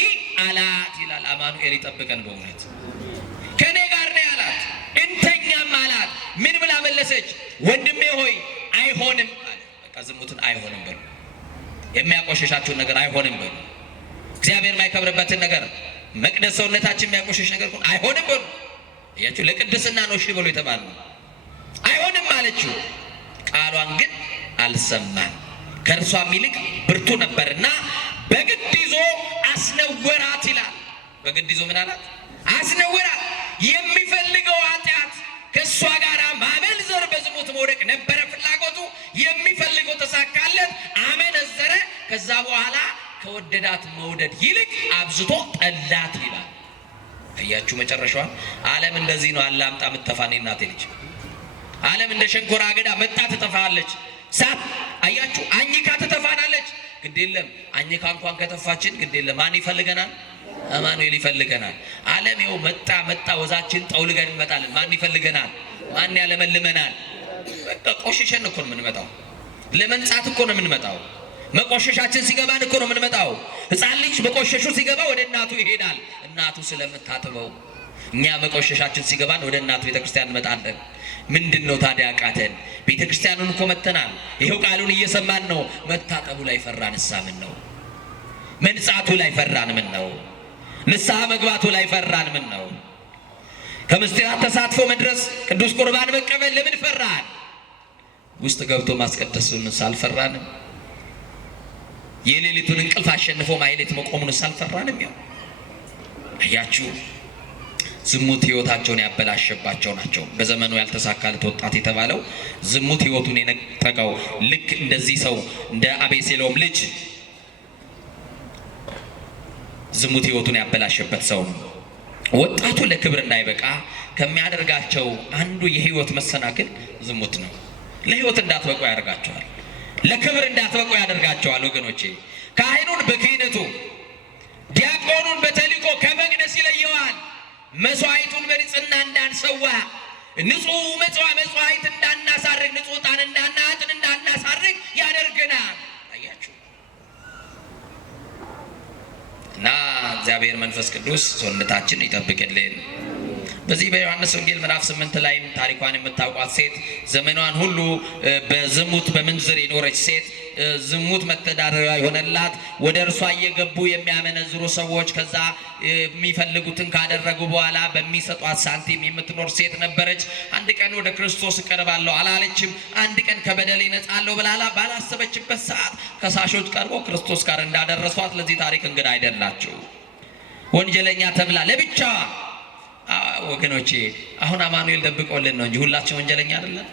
አላት ይላል። አማኑኤል ይጠብቀን በእውነት። ከእኔ ጋር ነይ አላት፣ እንተኛም አላት። ምን ብላ መለሰች? ወንድሜ ሆይ አይሆንም አለ። በቃ ዝሙትን አይሆንም በሉ፣ የሚያቆሸሻችሁን ነገር አይሆንም በሉ፣ እግዚአብሔር የማይከብርበትን ነገር መቅደስ ሰውነታችን የሚያቆሸሽ ነገር አይሆንም በሉ። እያችሁ ለቅድስና ነው እሺ ብሎ የተባለው አይሆንም አለችው። ቃሏን ግን አልሰማም። ከእርሷም ይልቅ ብርቱ ነበርና በግድ ይዞ አስነወራት ይላል። በግድ ይዞ ምን አላት? አስነወራት። የሚፈልገው ኃጢአት ከእሷ ጋር ማመንዘር፣ በዝሙት መውደቅ ነበረ ፍላጎቱ። የሚፈልገው ተሳካለት፣ አመነዘረ። ከዛ በኋላ ከወደዳት መውደድ ይልቅ አብዝቶ ጠላት ይላል። አያችሁ መጨረሻዋ። ዓለም እንደዚህ ነው። አላምጣ ምትተፋኔ እናቴ ልጅ። ዓለም እንደ ሸንኮራ አገዳ መጣ ትጠፋለች። ሳት አያችሁ፣ አኝካ ትተፋናለች። ግድ የለም አኝካ እንኳን ከተፋችን ግድ የለም። ማን ይፈልገናል? አማኑኤል ይፈልገናል። ዓለም ይኸው መጣ ወዛችን ጠውልገን እንመጣለን። ማን ይፈልገናል? ማን ያለመልመናል? በቃ ቆሽሸን እኮ ነው የምንመጣው። ለመንጻት እኮ ነው የምንመጣው። መቆሸሻችን ሲገባን እኮ ነው የምንመጣው። ሕፃን ልጅ መቆሸሹ ሲገባ ወደ እናቱ ይሄዳል፣ እናቱ ስለምታጥበው። እኛ መቆሸሻችን ሲገባን ወደ እናቱ ቤተክርስቲያን እንመጣለን። ምንድን ነው ታዲያ አቃተን? ቤተክርስቲያኑን እኮ መተናል፣ ይኸው ቃሉን እየሰማን ነው። መታጠቡ ላይ ፈራን። ንስሐ ምን ነው? መንጻቱ ላይ ፈራን። ምን ነው? ንስሐ መግባቱ ላይ ፈራን። ምን ነው? ከምስጢራት ተሳትፎ መድረስ፣ ቅዱስ ቁርባን መቀበል ለምን ፈራን? ውስጥ ገብቶ ማስቀደሱን ሳልፈራንም፣ የሌሊቱን እንቅልፍ አሸንፎ ማይሌት መቆሙን ሳልፈራንም። ያው አያችሁ፣ ዝሙት ህይወታቸውን ያበላሸባቸው ናቸው። በዘመኑ ያልተሳካለት ወጣት የተባለው ዝሙት ህይወቱን የነጠቀው ልክ እንደዚህ ሰው እንደ አቤሴሎም ልጅ ዝሙት ህይወቱን ያበላሸበት ሰው ነው። ወጣቱ ለክብር እንዳይበቃ ከሚያደርጋቸው አንዱ የህይወት መሰናክል ዝሙት ነው። ለህይወት እንዳትበቁ ያደርጋቸዋል። ለክብር እንዳትበቁ ያደርጋቸዋል። ወገኖቼ፣ ካህኑን በክህነቱ ዲያቆኑን በተልእኮ ከመቅደስ ይለየዋል። መስዋዕቱን በንጽህና እንዳንሰዋ፣ ንጹህ መስዋዕት እንዳናሳርግ፣ ንጹህ ዕጣን እንዳናጥን እንዳናሳርግ ያደርገናል። አያችሁ። እና እግዚአብሔር መንፈስ ቅዱስ ሰውነታችን ይጠብቅልን። በዚህ በዮሐንስ ወንጌል ምዕራፍ 8 ላይ ታሪኳን የምታውቋት ሴት ዘመኗን ሁሉ በዝሙት በምንዝር የኖረች ሴት፣ ዝሙት መተዳደሪያ የሆነላት፣ ወደ እርሷ እየገቡ የሚያመነዝሩ ሰዎች ከዛ የሚፈልጉትን ካደረጉ በኋላ በሚሰጧት ሳንቲም የምትኖር ሴት ነበረች። አንድ ቀን ወደ ክርስቶስ እቀርባለሁ አላለችም። አንድ ቀን ከበደሌ ነጻለሁ ብላላ ባላሰበችበት ሰዓት ከሳሾች ቀርቦ ክርስቶስ ጋር እንዳደረሷት ለዚህ ታሪክ እንግዳ አይደላችሁ። ወንጀለኛ ተብላ ለብቻዋ። ወገኖቼ፣ አሁን አማኑኤል ደብቆልን ነው እንጂ ሁላችን ወንጀለኛ አይደለም።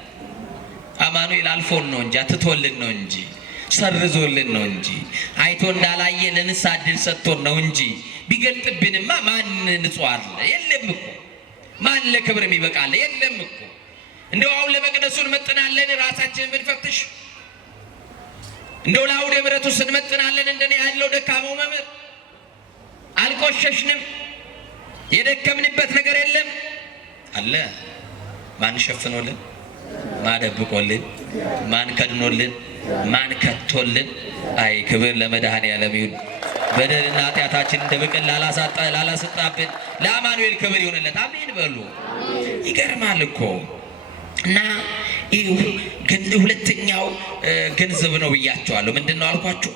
አማኑኤል አልፎን ነው እንጂ አትቶልን ነው እንጂ ሰርዞልን ነው እንጂ አይቶ እንዳላየ ለንስሐ ዕድል ሰጥቶን ነው እንጂ ቢገልጥብንማ ማን ንጹሕ አለ? የለም እኮ። ማን ለክብር የሚበቃለ? የለም እኮ። እንደው አሁን ለመቅደሱን መጥናለን ራሳችንን ብንፈትሽ እንደው ለአውደ ምሕረቱ ስንመጥናለን እንደኔ ያለው ደካማው መምህር አልቆሸሽንም። የደከምንበት ነገር የለም አለ። ማን ሸፍኖልን? ማን ደብቆልን? ማን ከድኖልን? ማን ከቶልን? አይ ክብር ለመድኃኔዓለም ይሁን። በደልና ኃጢአታችን እንደ በቀል ላላሰጣብን ለአማኑኤል ክብር ይሁንለት። አሜን በሉ። ይገርማል እኮ እና ሁለተኛው ገንዘብ ነው ብያቸዋለሁ። ምንድነው አልኳችሁ?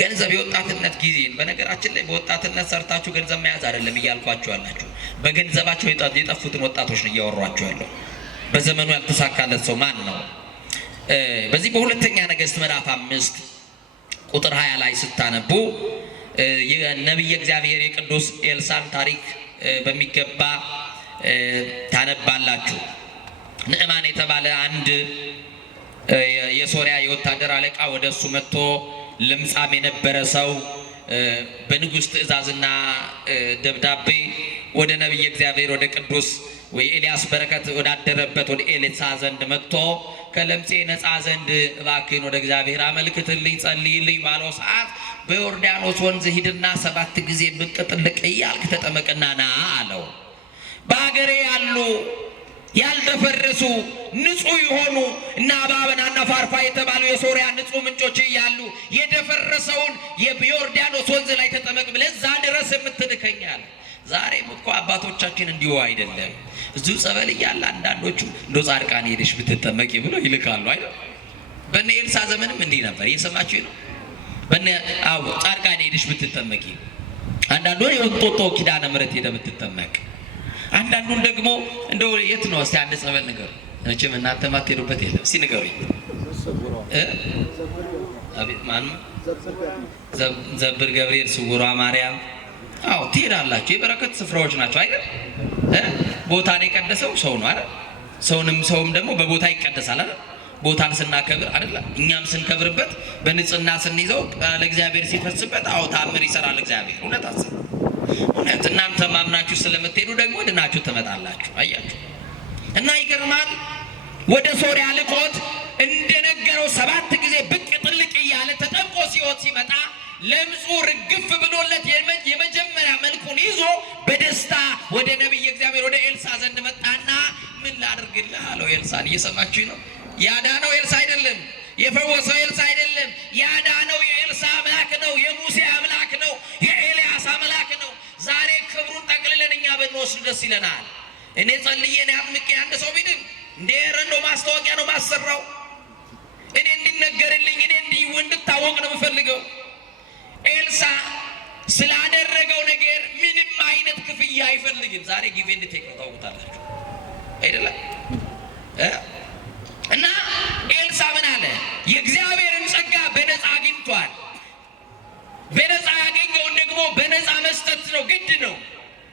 ገንዘብ የወጣትነት ጊዜን። በነገራችን ላይ በወጣትነት ሰርታችሁ ገንዘብ መያዝ አይደለም እያልኳችሁ ያላችሁ፣ በገንዘባቸው የጠፉትን ወጣቶች ነው እያወሯችሁ ያለው። በዘመኑ ያልተሳካለት ሰው ማን ነው? በዚህ በሁለተኛ ነገሥት ምዕራፍ 5 ቁጥር 20 ላይ ስታነቡ የነቢየ እግዚአብሔር የቅዱስ ኤልሳዕን ታሪክ በሚገባ ታነባላችሁ። ንዕማን የተባለ አንድ የሶሪያ የወታደር አለቃ ወደ እሱ መጥቶ ለምጻም የነበረ ሰው በንጉሥ ትእዛዝና ደብዳቤ ወደ ነቢየ እግዚአብሔር ወደ ቅዱስ ኤልያስ በረከት ወዳደረበት ወደ ኤልሳዕ ዘንድ መጥቶ ከለምጼ ነፃ ዘንድ እባክህን ወደ እግዚአብሔር አመልክትልኝ ጸልይልኝ ባለው ሰዓት በዮርዳኖስ ወንዝ ሂድና 7 ጊዜ ብቅ ጥልቅ እያልክ ተጠመቅና ና አለው። በአገሬ ያሉ ያልተፈረሱ ንጹህ የሆኑ እና አባበናና ፋርፋ የተባሉ የሶሪያ ንጹህ ምንጮች እያሉ የደፈረሰውን የዮርዳኖስ ወንዝ ላይ ተጠመቅ ብለህ እዛ ድረስ የምትልከኛል። ዛሬም እኮ አባቶቻችን እንዲሁ አይደለም። እዚሁ ጸበል እያለ አንዳንዶቹ እንደ ጻድቃን ሄደሽ ብትጠመቂ ብሎ ይልካሉ አይደል? በእነ ኤልሳዕ ዘመንም እንዲህ ነበር። እየሰማችሁ ነው? ጻድቃን ሄደሽ ብትጠመቂ፣ አንዳንዱን የወንጦጦ ኪዳነ ምሕረት ሄደ ብትጠመቅ፣ አንዳንዱን ደግሞ እንደው የት ነው እስቲ አንድ ጸበል ንገሩ። መቼም እናንተ ማትሄዱበት የለም። እስቲ ንገሩኝ። አቤት ማን? ዘብር ገብርኤል፣ ስውሯ ማርያም። አዎ ትሄዳላችሁ። የበረከት ስፍራዎች ናቸው አይደል? ቦታን የቀደሰው ሰው ነው አይደል? ሰውም ደግሞ በቦታ ይቀደሳል አይደል? ቦታን ስናከብር አይደል? እኛም ስንከብርበት በንጽህና ስንይዘው ለእግዚአብሔር ሲፈስበት አዎ ታምር ይሰራል እግዚአብሔር። እውነት አስብ። እውነት እናንተ ማምናችሁ ስለምትሄዱ ደግሞ ድናችሁ ትመጣላችሁ። አያችሁ እና ይገርማል። ወደ ሶሪያ ልኮት እንደነገረው 7 ጊዜ ብቅ ጥልቅ እያለ ተጠምቆ ሲመጣ ለምጹ ርግፍ ብሎለት የመጀመሪያ መልኩን ይዞ በደስታ ወደ ነቢየ እግዚአብሔር ወደ ኤልሳዕ ዘንድ መጣና ምን ላድርግልህ አለው። ኤልሳዕን እየሰማችሁ ነው? ያዳነው ኤልሳዕ አይደለም፣ የፈወሰው ኤልሳዕ አይደለም። ያዳነው የኤልሳዕ አምላክ ነው፣ የሙሴ አምላክ ነው፣ የኤልያስ አምላክ ነው። ዛሬ ክብሩን ጠቅልለን እኛ ብንወስድ ደስ ይለናል። እኔ ጸልዬ ነው አጥምቄ አንድ ሰው ቢድን እንደ ረንዶ ማስታወቂያ ነው ማሰራው። እኔ እንዲነገርልኝ እኔ እንድታወቅ ነው የምፈልገው። ኤልሳዕ ስላደረገው ነገር ምንም አይነት ክፍያ አይፈልግም። ዛሬ ጊዜ እንድትሄድ ነው ታውቁታላችሁ አይደለም? እና ኤልሳዕ ምን አለ? የእግዚአብሔርን ጸጋ በነፃ አግኝቷል። በነፃ ያገኘውን ደግሞ በነፃ መስጠት ነው፣ ግድ ነው።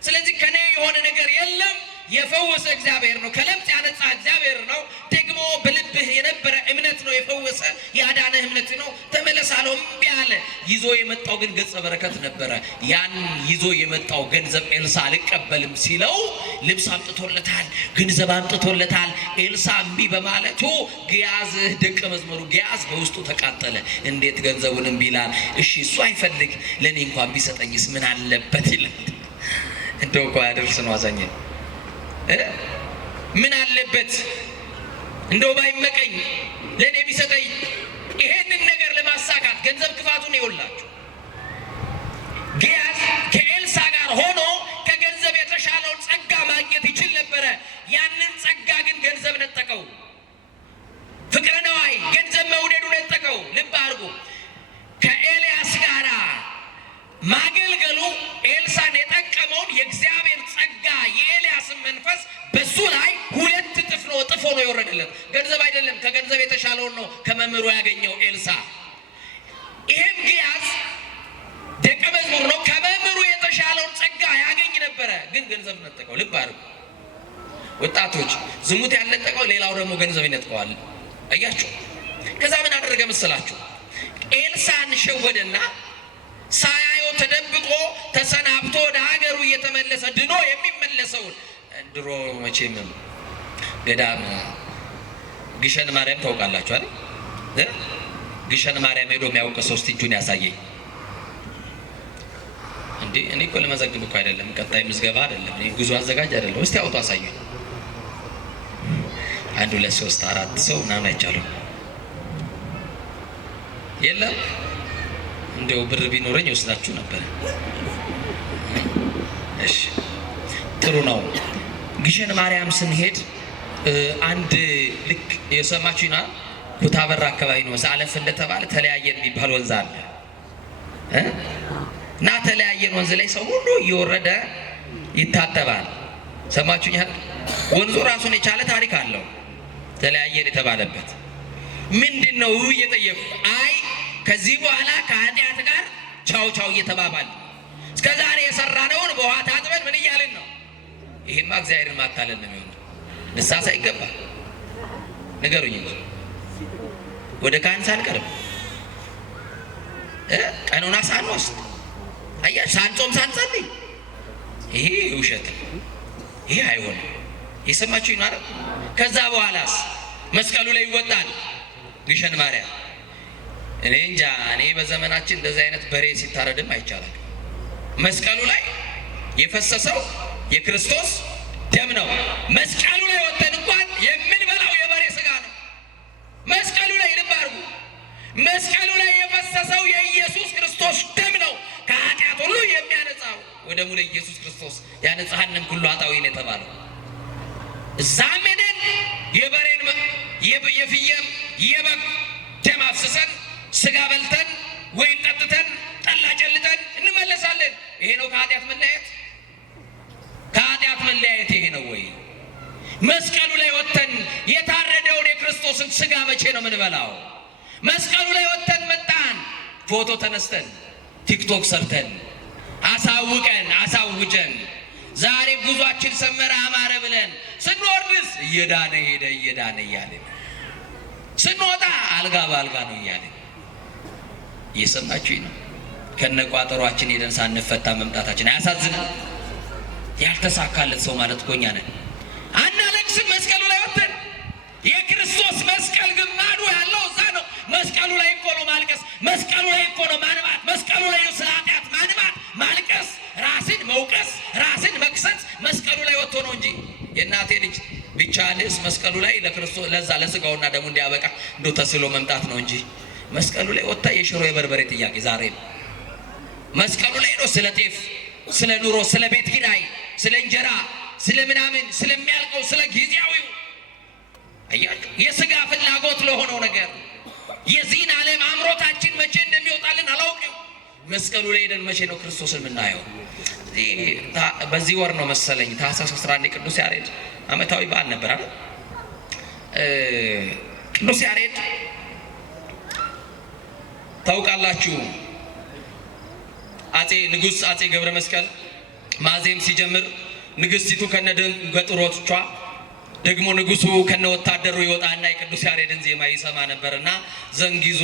ስለዚህ ከኔ የሆነ ነገር የለም። የፈወሰ እግዚአብሔር ነው፣ ከለምጽ ያነጻ እግዚአብሔር ነው። ደግሞ በልብህ የነበረ እምነት ነው የፈወሰ ያዳነ እምነት ነው። ተመለስ አለው። እምቢ አለ። ይዞ የመጣው ግን ገጸ በረከት ነበረ። ያን ይዞ የመጣው ገንዘብ ኤልሳዕ አልቀበልም ሲለው ልብስ አምጥቶለታል፣ ገንዘብ አምጥቶለታል። ኤልሳዕ እምቢ በማለቱ ግያዝ ደቀ መዝሙሩ ግያዝ በውስጡ ተቃጠለ። እንዴት ገንዘቡን እምቢ ይላል? እሺ እሱ አይፈልግ ለኔ እንኳን ቢሰጠኝስ ምን አለበት ይላል። እንደው እኮ ያደርስ ነው አዛኝ ምን አለበት እንደው ባይመቀኝ ለኔ ቢሰጠኝ። ይሄንን ነገር ለማሳካት ገንዘብ ክፋቱን ይውላችሁ። ግያዝ ከኤልሳዕ ጋር ሆኖ ከገንዘብ የተሻለውን ጸጋ ማግኘት ይችል ነበረ። ያንን ጸጋ ግን ገንዘብ ነጠቀው። ፍቅረ ነዋይ ገንዘብ መውደዱ ነጠቀው። ልብ አድርጉ። ከኤልያስ ጋር ማገልገሉ ኤልሳዕን የጠቀመውን የእግዚአብሔር ጸጋ የኤልያስን መንፈስ በሱ ላይ 2 እጥፍ ነው ጥፎ ነው የወረደለት። ገንዘብ አይደለም፣ ከገንዘብ የተሻለውን ነው ከመምህሩ ያገኘው ኤልሳዕ። ይሄም ግያዝ ደቀ መዝሙር ነው፣ ከመምህሩ የተሻለውን ጸጋ ያገኝ ነበረ፣ ግን ገንዘብ ነጠቀው። ልብ አድርጉ ወጣቶች፣ ዝሙት ያልነጠቀው ሌላው ደግሞ ገንዘብ ይነጥቀዋል። አያችሁ። ከዛ ምን አደረገ መሰላችሁ? ኤልሳዕን ሸወደና ሳያየው ተደብቆ ተሰናብቶ ወደ ሀገሩ እየተመለሰ ድኖ የሚመለሰውን ድሮ መቼም ገዳም ግሸን ማርያም ታውቃላችሁ አይደል? ግሸን ማርያም ሄዶ የሚያውቅ ሰው እስቲ እጁን ያሳየኝ። እንዴ እኔ እኮ ለመዘግብ እኮ አይደለም፣ ቀጣይ ምዝገባ አይደለም፣ እኔ ጉዞ አዘጋጅ አይደለም። እስቲ አውጡ አሳየኝ። 1 2 3 4 ሰው ምናምን አይቻለሁ። የለም እንደው ብር ቢኖረኝ ወስዳችሁ ነበር። እሺ ጥሩ ነው። ግሸን ማርያም ስንሄድ አንድ ልክ የሰማችሁና ኩታበር አካባቢ ነው አለፍ እንደተባለ ተለያየን የሚባል ወንዝ አለ እና ተለያየን ወንዝ ላይ ሰው ሁሉ እየወረደ ይታጠባል። ሰማችሁኛል? ወንዙ ራሱን የቻለ ታሪክ አለው። ተለያየን የተባለበት ምንድነው እየጠየቁ አይ ከዚህ በኋላ ከኃጢአት ጋር ቻው ቻው እየተባባል እስከዛሬ የሰራነውን በውሃ ታጥበን ምን እያልን ነው? ይሄማ እግዚአብሔርን ማታለል ነው የሚሆነው። ንስሐ ሳይገባ ንገሩኝ እንጂ ወደ ካህን ሳንቀርብ ቀኖና ሳንወስድ አያችሁ ሳንጾም ሳንጸልይ ይሄ ውሸት፣ ይሄ አይሆንም። የሰማችሁኝ ማለት ከዛ በኋላስ መስቀሉ ላይ ይወጣል ግሸን ማርያም። እኔ እንጃ እኔ በዘመናችን እንደዚህ አይነት በሬ ሲታረድም አይቻላል። መስቀሉ ላይ የፈሰሰው የክርስቶስ ደም ነው። መስቀሉ ላይ ወጥተን እንኳን የምንበላው የበሬ ስጋ ነው። መስቀሉ ላይ ልብ አድርጉ፣ መስቀሉ ላይ የፈሰሰው የኢየሱስ ክርስቶስ ደም ነው፣ ከኃጢአት ሁሉ የሚያነጻው። ወደሙ ለኢየሱስ ክርስቶስ ያነጻንም ሁሉ ኃጣውኢን የተባለው እዛም ሄደን የበሬን የፍየም የበግ ደም አፍስሰን ስጋ በልተን ወይን ጠጥተን ጠላ ጨልጠን እንመለሳለን። ይሄ ነው ከኃጢአት መለያየት? ከኃጢአት መለያየት ይሄ ነው ወይ? መስቀሉ ላይ ወጥተን የታረደውን የክርስቶስን ስጋ መቼ ነው የምንበላው? መስቀሉ ላይ ወጥተን መጣን፣ ፎቶ ተነስተን ቲክቶክ ሰርተን አሳውቀን አሳውጀን ዛሬ ጉዟችን ሰመረ አማረ ብለን ስንወርድስ እየዳነ ሄደ እየዳነ እያለን ስንወጣ አልጋ በአልጋ ነው እያለን እየሰማችሁኝ ነው። ከነቋጠሯችን ሄደን ሳንፈታ መምጣታችን አያሳዝንም? ያልተሳካለት ሰው ማለት እኮ እኛ ነን። አናለቅስም መስቀሉ ላይ ወጥተን። የክርስቶስ መስቀል ግማዱ ያለው እዛ ነው። መስቀሉ ላይ እኮ ነው ማልቀስ፣ መስቀሉ ላይ እኮ ነው ማንባት፣ መስቀሉ ላይ ነው ስለ ኃጢአት ማንባት፣ ማልቀስ፣ ራስን መውቀስ፣ ራስን መክሰስ መስቀሉ ላይ ወጥቶ ነው እንጂ የእናቴ ልጅ ቢቻልስ መስቀሉ ላይ ለክርስቶስ ለዛ ለስጋውና ደሙ እንዲያበቃ እንደው ተስሎ መምጣት ነው እንጂ መስቀሉ ላይ ወጣ የሽሮ የበርበሬ ጥያቄ ዛሬ መስቀሉ ላይ ነው ስለ ጤፍ፣ ስለ ኑሮ፣ ስለ ቤት ኪራይ፣ ስለ እንጀራ፣ ስለ ምናምን ስለሚያልቀው ስለ ጊዜያዊው አያችሁ የስጋ ፍላጎት ለሆነው ነገር የዚህን ዓለም አምሮታችን መቼ እንደሚወጣልን አላውቅም። መስቀሉ ላይ ሄደን መቼ ነው ክርስቶስን የምናየው? በዚህ ወር ነው መሰለኝ ታኅሳስ 11 ቅዱስ ያሬድ ዓመታዊ በዓል ነበር አይደል? ቅዱስ ያሬድ ታውቃላችሁ ንጉሥ አፄ ገብረ መስቀል ማዜም ሲጀምር ንግሥቲቱ ከነደንገጥሮቿ ደግሞ ንጉሱ ከነወታደሩ ይወጣና የቅዱስ ያሬድን ዜማ ይሰማ ነበርና ዘንግ ይዞ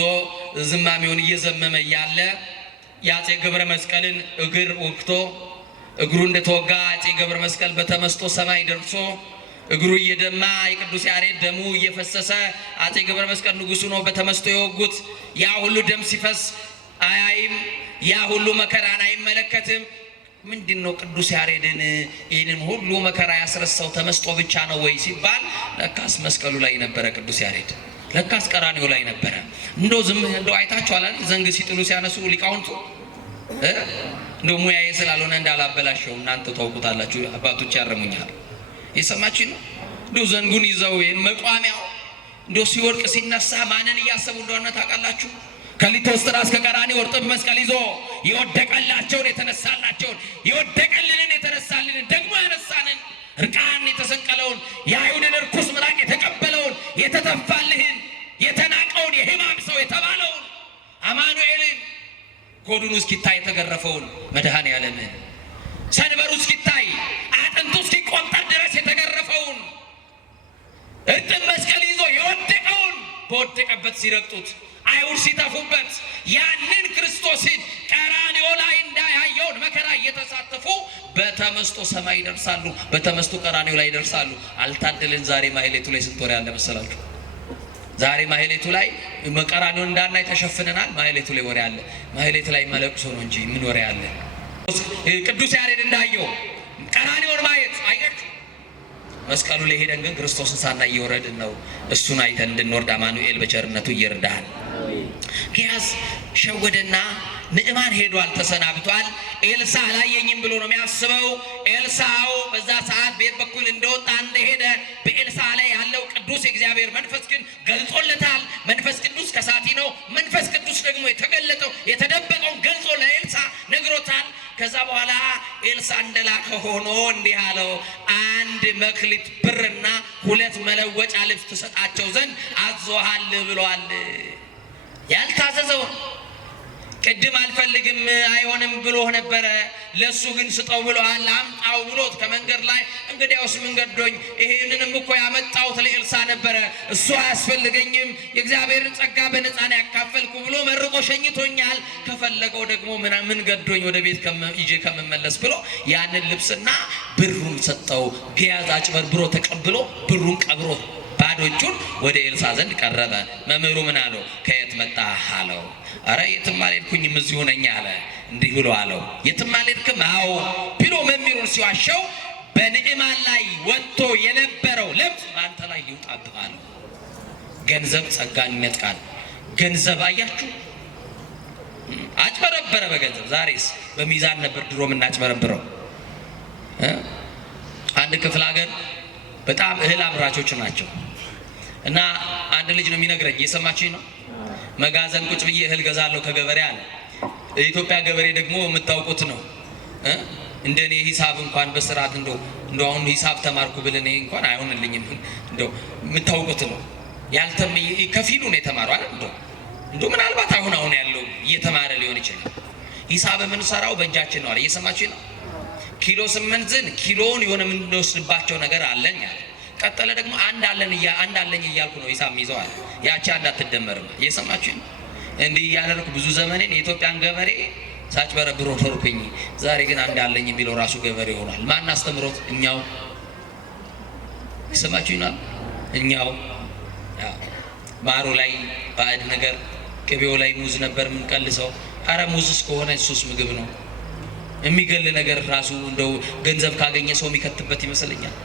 ዝማሜውን እየዘመመ ያለ የአፄ ገብረ መስቀልን እግር ወቅቶ እግሩ እንደተወጋ አፄ ገብረ መስቀል በተመስጦ ሰማይ ደርሶ እግሩ እየደማ የቅዱስ ያሬድ ደሙ እየፈሰሰ አፄ ገብረ መስቀል ንጉሱ ነው በተመስጦ የወጉት። ያ ሁሉ ደም ሲፈስ አያይም፣ ያ ሁሉ መከራን አይመለከትም። ምንድነው ቅዱስ ያሬድን ይህንን ሁሉ መከራ ያስረሳው ተመስጦ ብቻ ነው ወይ ሲባል ለካስ መስቀሉ ላይ ነበረ ቅዱስ ያሬድ፣ ለካስ ቀራንዮ ላይ ነበረ። እንደው አይታችኋል አይደል? ዘንግ ሲጥሉ ሲያነሱ ሊቃውንቱ እንደው ሙያዬ ስላልሆነ እንዳላበላሸው እናንተ ታውቁታላችሁ፣ አባቶች ያረሙኛል። የሰማችሁ ነው። እንደው ዘንጉን ይዘው መቋሚያው እንደው ሲወርቅ ሲነሳ ማንን እያሰቡ እንደሆነ ታውቃላችሁ? ከሊቶስጥራ እስከ ቀራንዮ እርጥብ መስቀል ይዞ የወደቀላቸውን የተነሳላቸውን የወደቀልንን የተነሳልንን ደግሞ ያነሳንን እርቃን የተሰቀለውን የአይሁድን እርኩስ ምራቅ የተቀበለውን የተተፋልህን የተናቀውን የሕማም ሰው የተባለውን አማኑኤልን ጎዱኑ እስኪታይ የተገረፈውን መድኃኔዓለምን ሰንበሩ እስኪታይ አጥንቱ እስኪቆንጠር ድረስ የተገረፈውን እርጥብ መስቀል ይዞ የወደቀውን በወደቀበት ሲረግጡት አይሁድ ሲተፉበት ያንን ክርስቶስን ቀራንዮ ላይ እንዳያየውን መከራ እየተሳተፉ በተመስጦ ሰማይ ይደርሳሉ፣ በተመስጦ ቀራንዮ ላይ ይደርሳሉ። አልታደልን ዛሬ ማህሌቱ ላይ ስንት ወር ያለ መሰላችሁ? ዛሬ ማህሌቱ ላይ መቀራኒውን እንዳናይ ተሸፍነናል። ማህሌቱ ላይ ወሬ አለ። ማህሌቱ ላይ መለቅሶ ነው እንጂ ምን ወሬ አለ? ቅዱስ ያሬድ እንዳየው ቀራኒውን ማየት አያችሁ። መስቀሉ ላይ ሄደን ግን ክርስቶስን ሳናይ እየወረድን ነው። እሱን አይተን እንድንወርድ አማኑኤል በቸርነቱ ይርዳል። ጊያዝ ሸወደና ንዕማን ሄዷል፣ ተሰናብቷል። ኤልሳ አላየኝም ብሎ ነው የሚያስበው። ኤልሳው በዛ ሰዓት ቤት በኩል እንደወጣ እንደሄደ በኤልሳ ላይ ያለው ቅዱስ የእግዚአብሔር መንፈስ ግን ገልጾለታል። መንፈስ ቅዱስ ከሳቲ ነው። መንፈስ ቅዱስ ደግሞ የተገለጠው የተደበቀውን ገልጾ ለኤልሳ ነግሮታል። ከዛ በኋላ ኤልሳ እንደላከ ሆኖ እንዲህ አለው፣ 1 መክሊት ብርና 2 መለወጫ ልብስ ትሰጣቸው ዘንድ አዞሃል ብሏል። ያልታዘዘው ቅድም አልፈልግም አይሆንም ብሎ ነበረ። ለሱ ግን ስጠው ብሎአል። አምጣው ብሎት ከመንገድ ላይ እንግዲያውስ መንገዶኝ ይሄንንም እኮ ያመጣሁት ለኤልሳ ነበረ፣ እሱ አያስፈልገኝም፣ የእግዚአብሔርን ጸጋ በነፃ ነው ያካፈልኩ ብሎ መርቆ ሸኝቶኛል። ከፈለገው ደግሞ ምን ገዶኝ ወደ ቤት ይዤ ከመመለስ ብሎ ያንን ልብስና ብሩን ሰጠው። ጊያዝ አጭበርብሮ ተቀብሎ ብሩን ቀብሮ ባዶ እጁን ወደ ኤልሳ ዘንድ ቀረበ። መምህሩ ምን አለው? ከየት መጣህ አለው። አረ የትም አልሄድኩኝም እዚሁ ነኝ አለ። እንዲህ ብሎ አለው፣ የትም አልሄድክም? አዎ ብሎ መምህሩን ሲዋሸው በንዕማን ላይ ወጥቶ የነበረው ለምጽ በአንተ ላይ ይውጣብህ አለው። ገንዘብ ጸጋን ይነጥቃል። ገንዘብ አያችሁ፣ አጭበረበረ በገንዘብ። ዛሬስ በሚዛን ነበር ድሮ የምናጭበረብረው። አንድ ክፍለ ሀገር በጣም እህል አምራቾች ናቸው እና አንድ ልጅ ነው የሚነግረኝ፣ እየሰማችኝ ነው። መጋዘን ቁጭ ብዬ እህል ገዛለሁ ከገበሬ አለ። የኢትዮጵያ ገበሬ ደግሞ የምታውቁት ነው። እንደኔ ሂሳብ እንኳን በስርዓት እንደው አሁን ሂሳብ ተማርኩ ብለን እንኳን አይሆንልኝም። እንደው የምታውቁት ነው። ያልተም ከፊሉ ነው የተማረው አይደል? እንደው ምናልባት አሁን ያለው እየተማረ ሊሆን ይችላል። ሂሳብ የምንሰራው በእጃችን ነው አለ። እየሰማችኝ ነው። ኪሎ 8 ዝን ኪሎውን የሆነ የምንወስድባቸው ነገር አለኝ አለ። ቀጠለ ደግሞ አንድ አለኝ እያልኩ ነው ሂሳብ ይዘው አለ። ያቺ አንድ አትደመርም። እየሰማችሁ እንዲህ እያደረኩ ብዙ ዘመኔን የኢትዮጵያን ገበሬ ሳጭበረብሮ ኖርኩኝ። ዛሬ ግን አንድ አለኝ የሚለው ራሱ ገበሬ ሆኗል። ማን አስተምሮት? እኛው። እየሰማችሁ ነው። እኛው ማሩ ላይ ባዕድ ነገር፣ ቅቤው ላይ ሙዝ ነበር የምንቀልሰው። አረ ሙዝስ ከሆነ እሱስ ምግብ ነው። የሚገል ነገር ራሱ እንደው ገንዘብ ካገኘ ሰው የሚከትበት ይመስለኛል።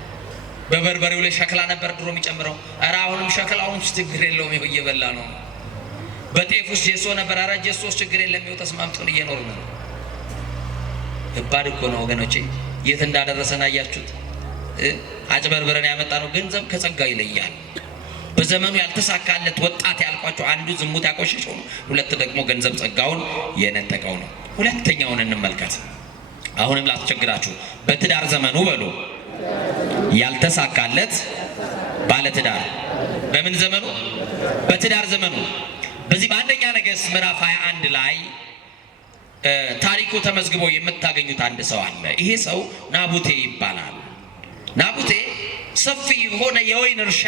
በበርበሬው ላይ ሸክላ ነበር ድሮ የሚጨምረው። አረ አሁንም ሸክላውን ችግር የለውም ይኸው እየበላ ነው። በጤፍ ውስጥ ጀሶ ነበር። አረ ጀሶስ ችግር የለም ይኸው ተስማምቶን እየኖርን ነው። ከባድ እኮ ነው ወገኖቼ። የት እንዳደረሰን አያችሁት? አጭበርብረን ያመጣ ነው። ገንዘብ ከጸጋ ይለያል። በዘመኑ ያልተሳካለት ወጣት ያልኳቸው አንዱ ዝሙት ያቆሸሸው ነው። 2 ደግሞ ገንዘብ ጸጋውን የነጠቀው ነው። ሁለተኛውን እንመልከት። አሁንም ላስቸግራችሁ። በትዳር ዘመኑ በሉ ያልተሳካለት ባለትዳር። በምን ዘመኑ? በትዳር ዘመኑ። በዚህ በአንደኛ ነገሥት ምዕራፍ 21 ላይ ታሪኩ ተመዝግቦ የምታገኙት አንድ ሰው አለ። ይሄ ሰው ናቡቴ ይባላል። ናቡቴ ሰፊ የሆነ የወይን እርሻ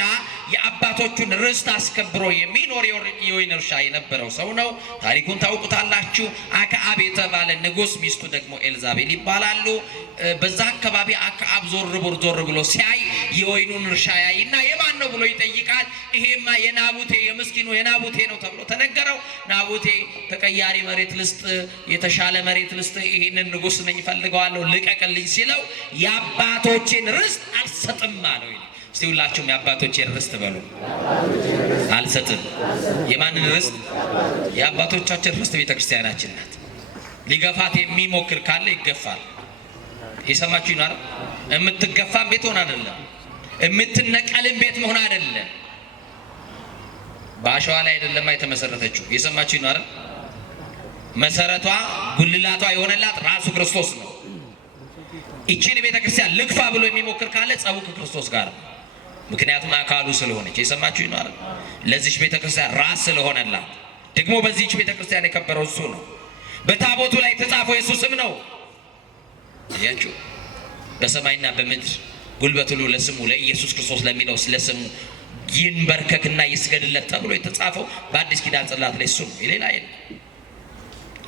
የአባቶቹን ርስት አስከብሮ የሚኖር የወይን እርሻ የነበረው ሰው ነው። ታሪኩን ታውቁታላችሁ። አክዓብ የተባለ ንጉሥ፣ ሚስቱ ደግሞ ኤልዛቤል ይባላሉ። በዛ አካባቢ አክዓብ ዞር ብሎ ሲያይ የወይኑን እርሻ ያይና የማን ነው ብሎ ይጠይቃል። ይሄማ የናቡቴ የምስኪኑ የናቡቴ ነው ተብሎ ተነገረው። ናቡቴ ተቀያሪ መሬት ልስጥ፣ የተሻለ መሬት ልስጥ፣ ይሄንን ንጉሥ ነኝ ፈልገዋለሁ ልቀቅልኝ ሲለው የአባቶቼን ርስት አልሰጥም አለው። እስቲ ሁላችሁም የአባቶቼን ርስት በሉ። አልሰጥም። የማንን ርስት? የአባቶቻችን ርስት ቤተክርስቲያናችን ናት። ሊገፋት የሚሞክር ካለ ይገፋል። የሰማችሁ ይናር። የምትገፋም ቤት ሆነ አይደለም፣ የምትነቀልም ቤት መሆን አይደለም። በአሸዋ ላይ አይደለም የተመሰረተችው። የሰማችሁ ይናር። መሰረቷ ጉልላቷ የሆነላት ራሱ ክርስቶስ ነው። ይቺን ቤተክርስቲያን ልግፋ ብሎ የሚሞክር ካለ ጸቡ ከክርስቶስ ጋር ነው። ምክንያቱም አካሉ ስለሆነች። የሰማችሁ ይናር። ለዚች ቤተክርስቲያን ራስ ስለሆነላት ደግሞ በዚህች ቤተክርስቲያን የከበረው እሱ ነው። በታቦቱ ላይ የተጻፈው የሱ ስም ነው። ያችሁ በሰማይና በምድር ጉልበት ሁሉ ለስሙ ለኢየሱስ ክርስቶስ ለሚለው ስለስሙ ይንበርከክና ይስገድለት ተብሎ የተጻፈው በአዲስ ኪዳን ጽላት ላይ እሱ ነው። ሌላ የለም።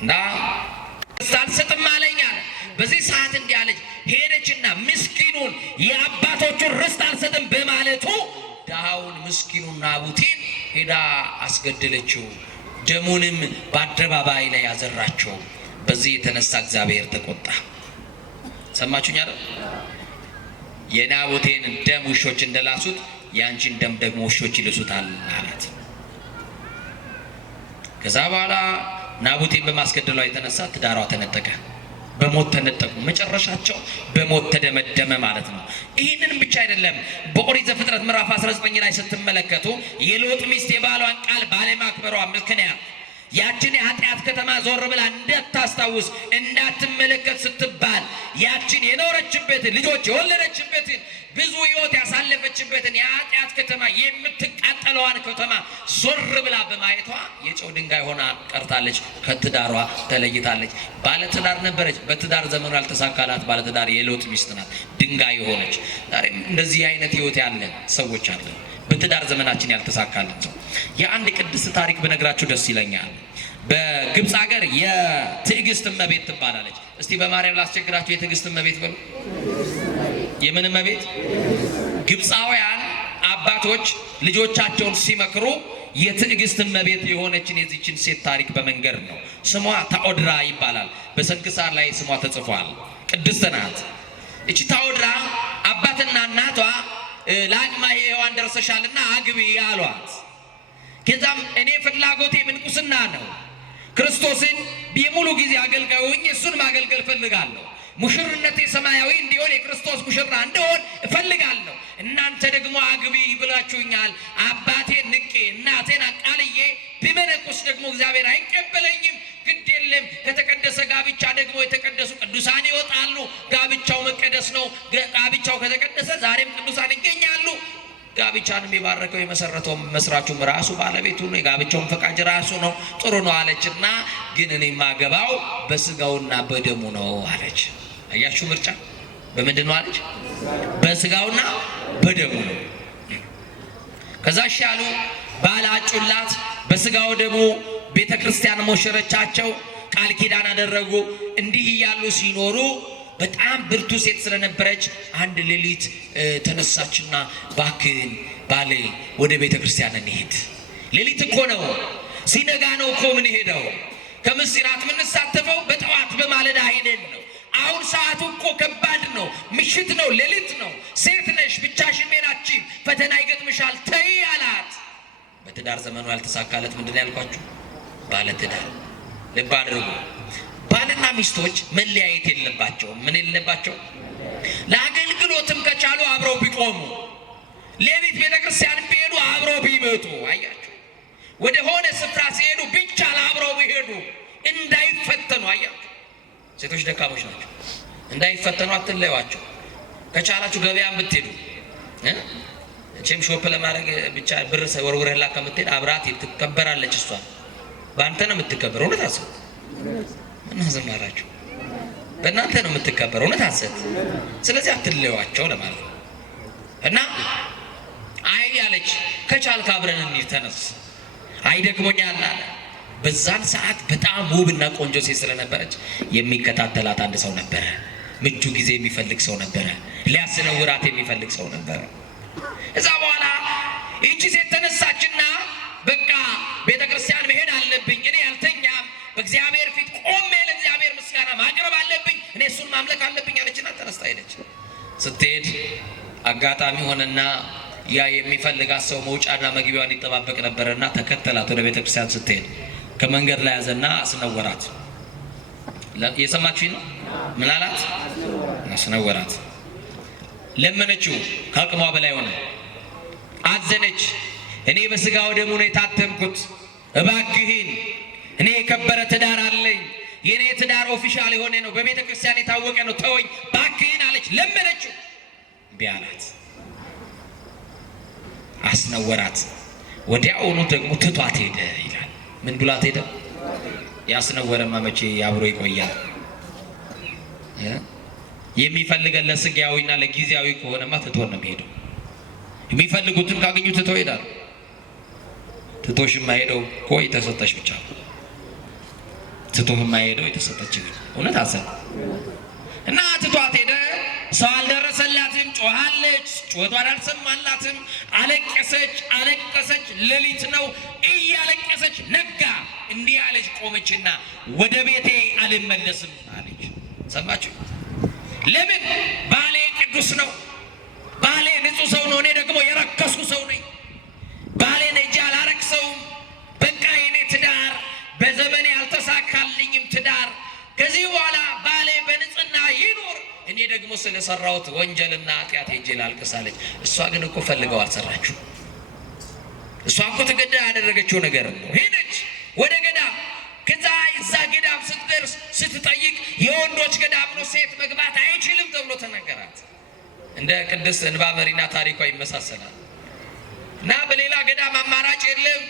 እና አልሰጥም አለኝ አለ። በዚህ ሰዓት እንዲህ አለች። ሄደችና ምስኪኑን የአባቶቹን ርስት አልሰጥም በማለቱ ድሃውን ምስኪኑን ናቡቴን ሄዳ አስገደለችው፣ ደሙንም በአደባባይ ላይ ያዘራቸው። በዚህ የተነሳ እግዚአብሔር ተቆጣ። ሰማችሁኝ አይደል? የናቡቴን ደም ውሾች እንደላሱት ያንቺን ደም ደግሞ ውሾች ይልሱታል አላት። ከዛ በኋላ ናቡቴን በማስገደሏ የተነሳ ትዳሯ ተነጠቀ። በሞት ተነጠቁ። መጨረሻቸው በሞት ተደመደመ ማለት ነው። ይህንን ብቻ አይደለም። በኦሪት ዘፍጥረት ምዕራፍ 19 ላይ ስትመለከቱ የሎጥ ሚስት የባሏን ቃል ባለማክበሯ ምክንያት ያችን የኃጢአት ከተማ ዞር ብላ እንዳታስታውስ እንዳትመለከት ስትባል ያችን የኖረችበትን ልጆች የወለደችበትን ብዙ ሕይወት ያሳለፈችበትን የኃጢአት ከተማ የምትቃጠለዋን ከተማ ዞር ብላ በማየቷ የጨው ድንጋይ ሆና ቀርታለች። ከትዳሯ ተለይታለች። ባለትዳር ነበረች። በትዳር ዘመኑ ያልተሳካላት ባለትዳር የሎጥ ሚስት ናት። ድንጋይ የሆነች። ዛሬም እንደዚህ አይነት ሕይወት ያለን ሰዎች አለን። በትዳር ዘመናችን ያልተሳካልን ሰው የአንድ ቅድስት ታሪክ በነግራችሁ ደስ ይለኛል። በግብፅ ሀገር የትዕግስት እመቤት ትባላለች። እስቲ በማርያም ላስቸግራችሁ፣ የትዕግስት እመቤት በሉ። የምን እመቤት? ግብፃውያን አባቶች ልጆቻቸውን ሲመክሩ የትዕግስት እመቤት የሆነችን የዚችን ሴት ታሪክ በመንገር ነው። ስሟ ታኦድራ ይባላል። በስንክሳር ላይ ስሟ ተጽፏል። ቅድስት ናት። እቺ ታኦድራ አባትና እናቷ ለአቅመ ሔዋን ደርሰሻልና አግቢ አሏት። ከዛም እኔ ፍላጎቴ ምንኩስና ነው፣ ክርስቶስን የሙሉ ጊዜ አገልጋይ ሆኜ እሱን ማገልገል እፈልጋለሁ። ሙሽርነቴ ሰማያዊ እንዲሆን የክርስቶስ ሙሽራ እንደሆን እፈልጋለሁ። እናንተ ደግሞ አግቢ ብላችሁኛል። አባቴን ንቄ እናቴን አቃልዬ ቢመነኩስ ደግሞ እግዚአብሔር አይቀበለኝም። ግድ የለም፣ ከተቀደሰ ጋብቻ ደግሞ የተቀደሱ ቅዱሳን ይወጣሉ። ጋብቻው መቀደስ ነው። ጋብቻው ከተቀደሰ ዛሬም ቅዱሳን ይገኛሉ። ጋብቻንም የባረከው የመሰረተው መስራቹም ራሱ ባለቤቱ ነው። የጋብቻውን ፈቃጅ ራሱ ነው። ጥሩ ነው አለችና ግን እኔ ማገባው በስጋውና በደሙ ነው አለች። አያችሁ ምርጫ በምንድን ነው አለች? በስጋውና በደሙ ነው። ከዛ ሻሉ ባላጩላት በስጋው ደሙ ቤተ ክርስቲያን ሞሸረቻቸው፣ ቃል ኪዳን አደረጉ። እንዲህ እያሉ ሲኖሩ በጣም ብርቱ ሴት ስለነበረች አንድ ሌሊት ተነሳችና ባክን ባሌ ወደ ቤተ ክርስቲያን እንሂድ። ሌሊት እኮ ነው፣ ሲነጋ ነው እኮ ምን ሄደው ከምስጢራት የምንሳተፈው በጠዋት በማለዳ ሄደን ነው። አሁን ሰዓቱ እኮ ከባድ ነው፣ ምሽት ነው፣ ሌሊት ነው። ሴት ነሽ፣ ብቻሽን ሜናችን ፈተና ይገጥምሻል፣ ተይ አላት። በትዳር ዘመኑ ያልተሳካለት ምንድን ያልኳችሁ? ባለትዳር። ልብ አድርጉ። ባልና ሚስቶች መለያየት የለባቸውም። ምን የለባቸው? ለአገልግሎትም ከቻሉ አብረው ቢቆሙ፣ ሌሊት ቤተክርስቲያን ቢሄዱ አብረው ቢመጡ፣ አያችሁ፣ ወደ ሆነ ስፍራ ሲሄዱ ቢቻል አብረው ቢሄዱ፣ እንዳይፈተኑ። አያችሁ፣ ሴቶች ደካሞች ናቸው። እንዳይፈተኑ አትለዩዋቸው። ከቻላችሁ ገበያን ብትሄዱ እቺም ሾፕ ለማድረግ ብቻ ብር ወርውረላ ከምትሄድ አብራት ትከበራለች። እሷ በአንተ ነው የምትከበረው። እውነት አሰብ እና ዘማራችሁ በእናንተ ነው የምትከበረው። እውነት አሰብ። ስለዚህ አትለዩዋቸው ለማለት ነው። እና አይ ያለች ከቻልክ አብረን እንሂድ ተነስ። አይ ደክሞኛል አለ። በዛን ሰዓት በጣም ውብና ቆንጆ ሴት ስለነበረች የሚከታተላት አንድ ሰው ነበረ። ምቹ ጊዜ የሚፈልግ ሰው ነበረ። ሊያስነውራት የሚፈልግ ሰው ነበረ። እዛ በኋላ ይቺ ሴት ተነሳችና በቃ ቤተ ክርስቲያን መሄድ አለብኝ፣ እኔ ያልተኛም በእግዚአብሔር ፊት ቆሜ ለእግዚአብሔር ምስጋና ማቅረብ አለብኝ፣ እኔ እሱን ማምለክ አለብኝ አለችና ተነስታ ሄደች። ስትሄድ አጋጣሚ ሆነና ያ የሚፈልጋት ሰው መውጫና መግቢያዋን ይጠባበቅ ነበርና ተከተላት። ወደ ቤተ ክርስቲያን ስትሄድ ከመንገድ ላይ ያዘና አስነወራት። የሰማችሁኝ ነው? ምን አላት? አስነወራት። ለመነችው፣ ከአቅሟ በላይ ሆነ። አዘነች። እኔ በስጋ ወደሙ ነው የታተምኩት፣ እባክህን እኔ የከበረ ትዳር አለኝ፣ የኔ ትዳር ኦፊሻል የሆነ ነው፣ በቤተ ክርስቲያን የታወቀ ነው፣ ተወኝ እባክህን አለች። ለመነችው፣ እምቢ አላት። አስነወራት። ወዲያውኑ ደግሞ ትቷት ሄደ ይላል። ምን ብሏት ሄደ? ያስነወረማ መቼ አብሮ ይቆያል? የሚፈልገን ለስጋዊና ለጊዜያዊ ከሆነማ ትቶ ነው የሚሄደው። የሚፈልጉትን ካገኙ ትቶ ይሄዳል። ትቶሽ የማይሄደው እኮ የተሰጠሽ ብቻ ነው። ትቶህ የማይሄደው የተሰጠች ግን እውነት አሰብ እና ትቷት ሄደ። ሰው አልደረሰላትም። ጮሃለች፣ ጩኸቷን አልሰማላትም። አለቀሰች አለቀሰች። ሌሊት ነው እያለቀሰች ነጋ። እንዲህ አለች ቆመችና ወደ ቤቴ አልመለስም አለች። ሰማችሁ? ለምን? ባሌ ቅዱስ ነው፣ ባሌ ንጹሕ ሰው ነው፣ እኔ ደግሞ የረከስኩ ሰው ነኝ። ባሌን እጅ አላረክሰውም። በቃ የኔ ትዳር በዘመኔ አልተሳካልኝም ትዳር። ከዚህ በኋላ ባሌ በንጽህና ይኖር፣ እኔ ደግሞ ስለሰራሁት ወንጀልና ኃጢአት ሄጄ ላልቅሳለች። እሷ ግን እኮ ፈልገው አልሰራችሁ። እሷ እኮ ተገዳ ያደረገችው ነገር ነው። ሄደች ወደ ገዳም። ከዛ እዛ ገዳም ስትደርስ ስትጠይቅ የወንዶች ገዳም ነው፣ ሴት መግባት አይችልም ተብሎ ተነገራት። እንደ ቅድስት እንባመሪና ታሪኳ ይመሳሰላል። እና በሌላ ገዳም አማራጭ የለም።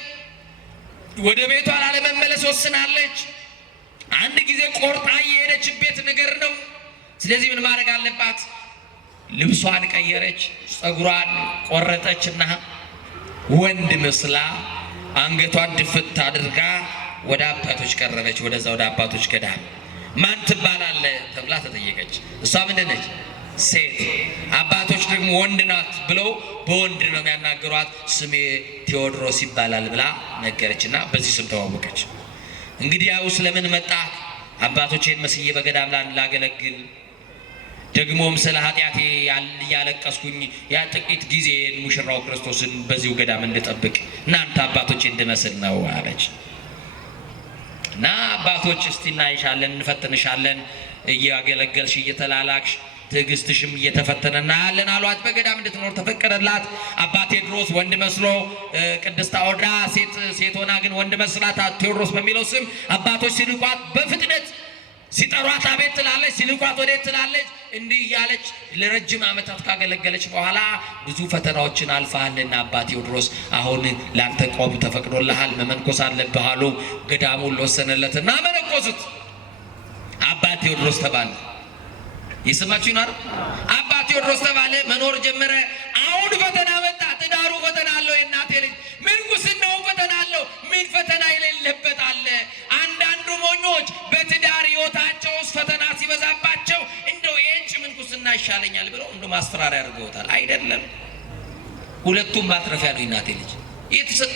ወደ ቤቷ ላለመመለስ ወስናለች። አንድ ጊዜ ቆርጣ የሄደችበት ነገር ነው። ስለዚህ ምን ማድረግ አለባት? ልብሷን ቀየረች፣ ፀጉሯን ቆረጠችና ወንድ መስላ አንገቷን ድፍት አድርጋ ወደ አባቶች ቀረበች። ወደዛ ወደ አባቶች ገዳም። ማን ትባላለህ ተብላ ተጠየቀች። እሷ ምንድን ነች? ሴት። አባቶች ደግሞ ወንድ ናት ብለው በወንድ ነው የሚያናገሯት። ስሜ ቴዎድሮስ ይባላል ብላ ነገረችና በዚህ ስም ተዋወቀች። እንግዲህ ያው ስለምን መጣ? አባቶቼን መስዬ በገዳም ላገለግል፣ ደግሞም ስለ ኃጢአቴ እያለቀስኩኝ ያ ጥቂት ጊዜ ሙሽራው ክርስቶስን በዚሁ ገዳም እንድጠብቅ እናንተ አባቶቼ እንድመስል ነው አለች። እና አባቶች እስቲ እናይሻለን፣ እንፈትንሻለን፣ እያገለገልሽ እየተላላክሽ ትዕግስትሽም እየተፈተነ እናያለን አሏት። በገዳም እንድትኖር ተፈቀደላት። አባ ቴዎድሮስ ወንድ መስሎ፣ ቅድስት አውዳ ሴት ሆና ግን ወንድ መስላት ቴዎድሮስ በሚለው ስም አባቶች ሲልኳት በፍጥነት ሲጠሯት አቤት ትላለች፣ ሲልኳት ወዴት ትላለች። እንዲህ እያለች ለረጅም ዓመታት ካገለገለች በኋላ ብዙ ፈተናዎችን አልፈሃልና አባ ቴዎድሮስ አሁን ላንተ ቆብ ተፈቅዶልሃል፣ መመንኮስ አለብህ አሉ። ገዳሙን ለወሰነለትና መነኮሱት። አባ ቴዎድሮስ ተባለ። የሰማችሁ ይናር አባ ቴዎድሮስ ተባለ። መኖር ጀመረ። አሁን ፈተና መጣ። ትዳሩ ፈተና አለው። የእናቴ ልጅ ምንኩስናው ፈተና አለው። ምን ፈተና የሌለበት አለ? አንዳንዱ ሞኞች በትዳር ሕይወታቸው ውስጥ ፈተና ሲበዛባቸው እንደው የእንጭ ምንኩስና ይሻለኛል ብለው እንደ ማስፈራሪያ አድርገውታል። አይደለም፣ ሁለቱም ማትረፊያ ነው። የእናቴ ልጅ የተሰጠ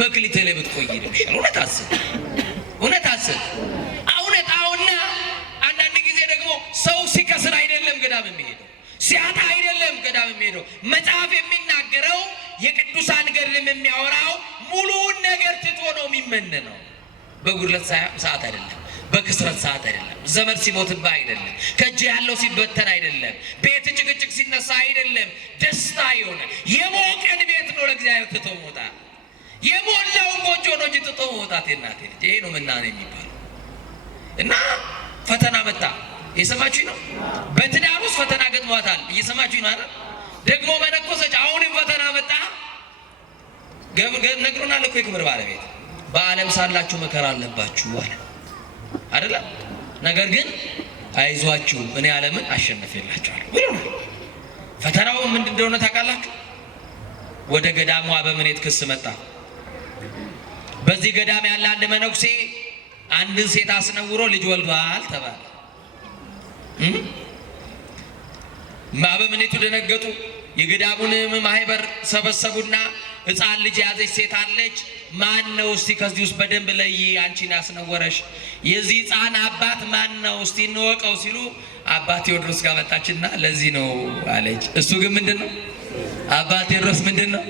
መክሊት ላይ ብትቆይ ነው ይሻል። እውነት አስብ፣ እውነት አስብ። ሰው ሲከስር አይደለም ገዳም የሚሄደው፣ ሲያጣ አይደለም ገዳም የሚሄደው። መጽሐፍ የሚናገረው የቅዱሳን ገድልም የሚያወራው ሙሉውን ነገር ትቶ ነው የሚመነነው። በጉድለት ሰዓት አይደለም፣ በክስረት ሰዓት አይደለም፣ ዘመድ ሲሞትብህ አይደለም፣ ከእጅ ያለው ሲበተን አይደለም፣ ቤት ጭቅጭቅ ሲነሳ አይደለም። ደስታ የሆነ የሞቀን ቤት ነው ለእግዚአብሔር ትቶ መውጣት። የሞላውን ጎጆ ነው እንጂ ትቶ መውጣት። የእናቴ ልጅ ይሄ ነው ምናኔ የሚባለው። እና ፈተና መጣ። እየሰማችሁ ነው። በትዳር ውስጥ ፈተና ገጥሟታል። እየሰማችሁ ነው አይደል? ደግሞ መነኮሰች። አሁንም ፈተና መጣ። ነግሮናል እኮ የክብር ባለቤት በዓለም ሳላችሁ መከራ አለባችሁ አለ አይደል? ነገር ግን አይዟችሁ እኔ ዓለምን አሸንፌላችኋለሁ ብሎናል። ፈተናው ምንድን እንደሆነ ታውቃላችሁ? ወደ ገዳሙ በምኔት ክስ መጣ። በዚህ ገዳም ያለ አንድ መነኩሴ አንድን ሴት አስነውሮ ልጅ ወልዷል ተባለ። ማበምኔቱ ደነገጡ። የገዳሙን ማህበር ሰበሰቡና ሕፃን ልጅ ያዘች ሴት አለች። ማን ነው እስቲ ከዚህ ውስጥ በደንብ ለይ፣ አንቺን ያስነወረሽ የዚህ ሕፃን አባት ማን ነው እስቲ እንወቀው ሲሉ አባ ቴዎድሮስ ጋር መጣችና ለዚህ ነው አለች። እሱ ግን ምንድነው? አባ ቴዎድሮስ ምንድነው?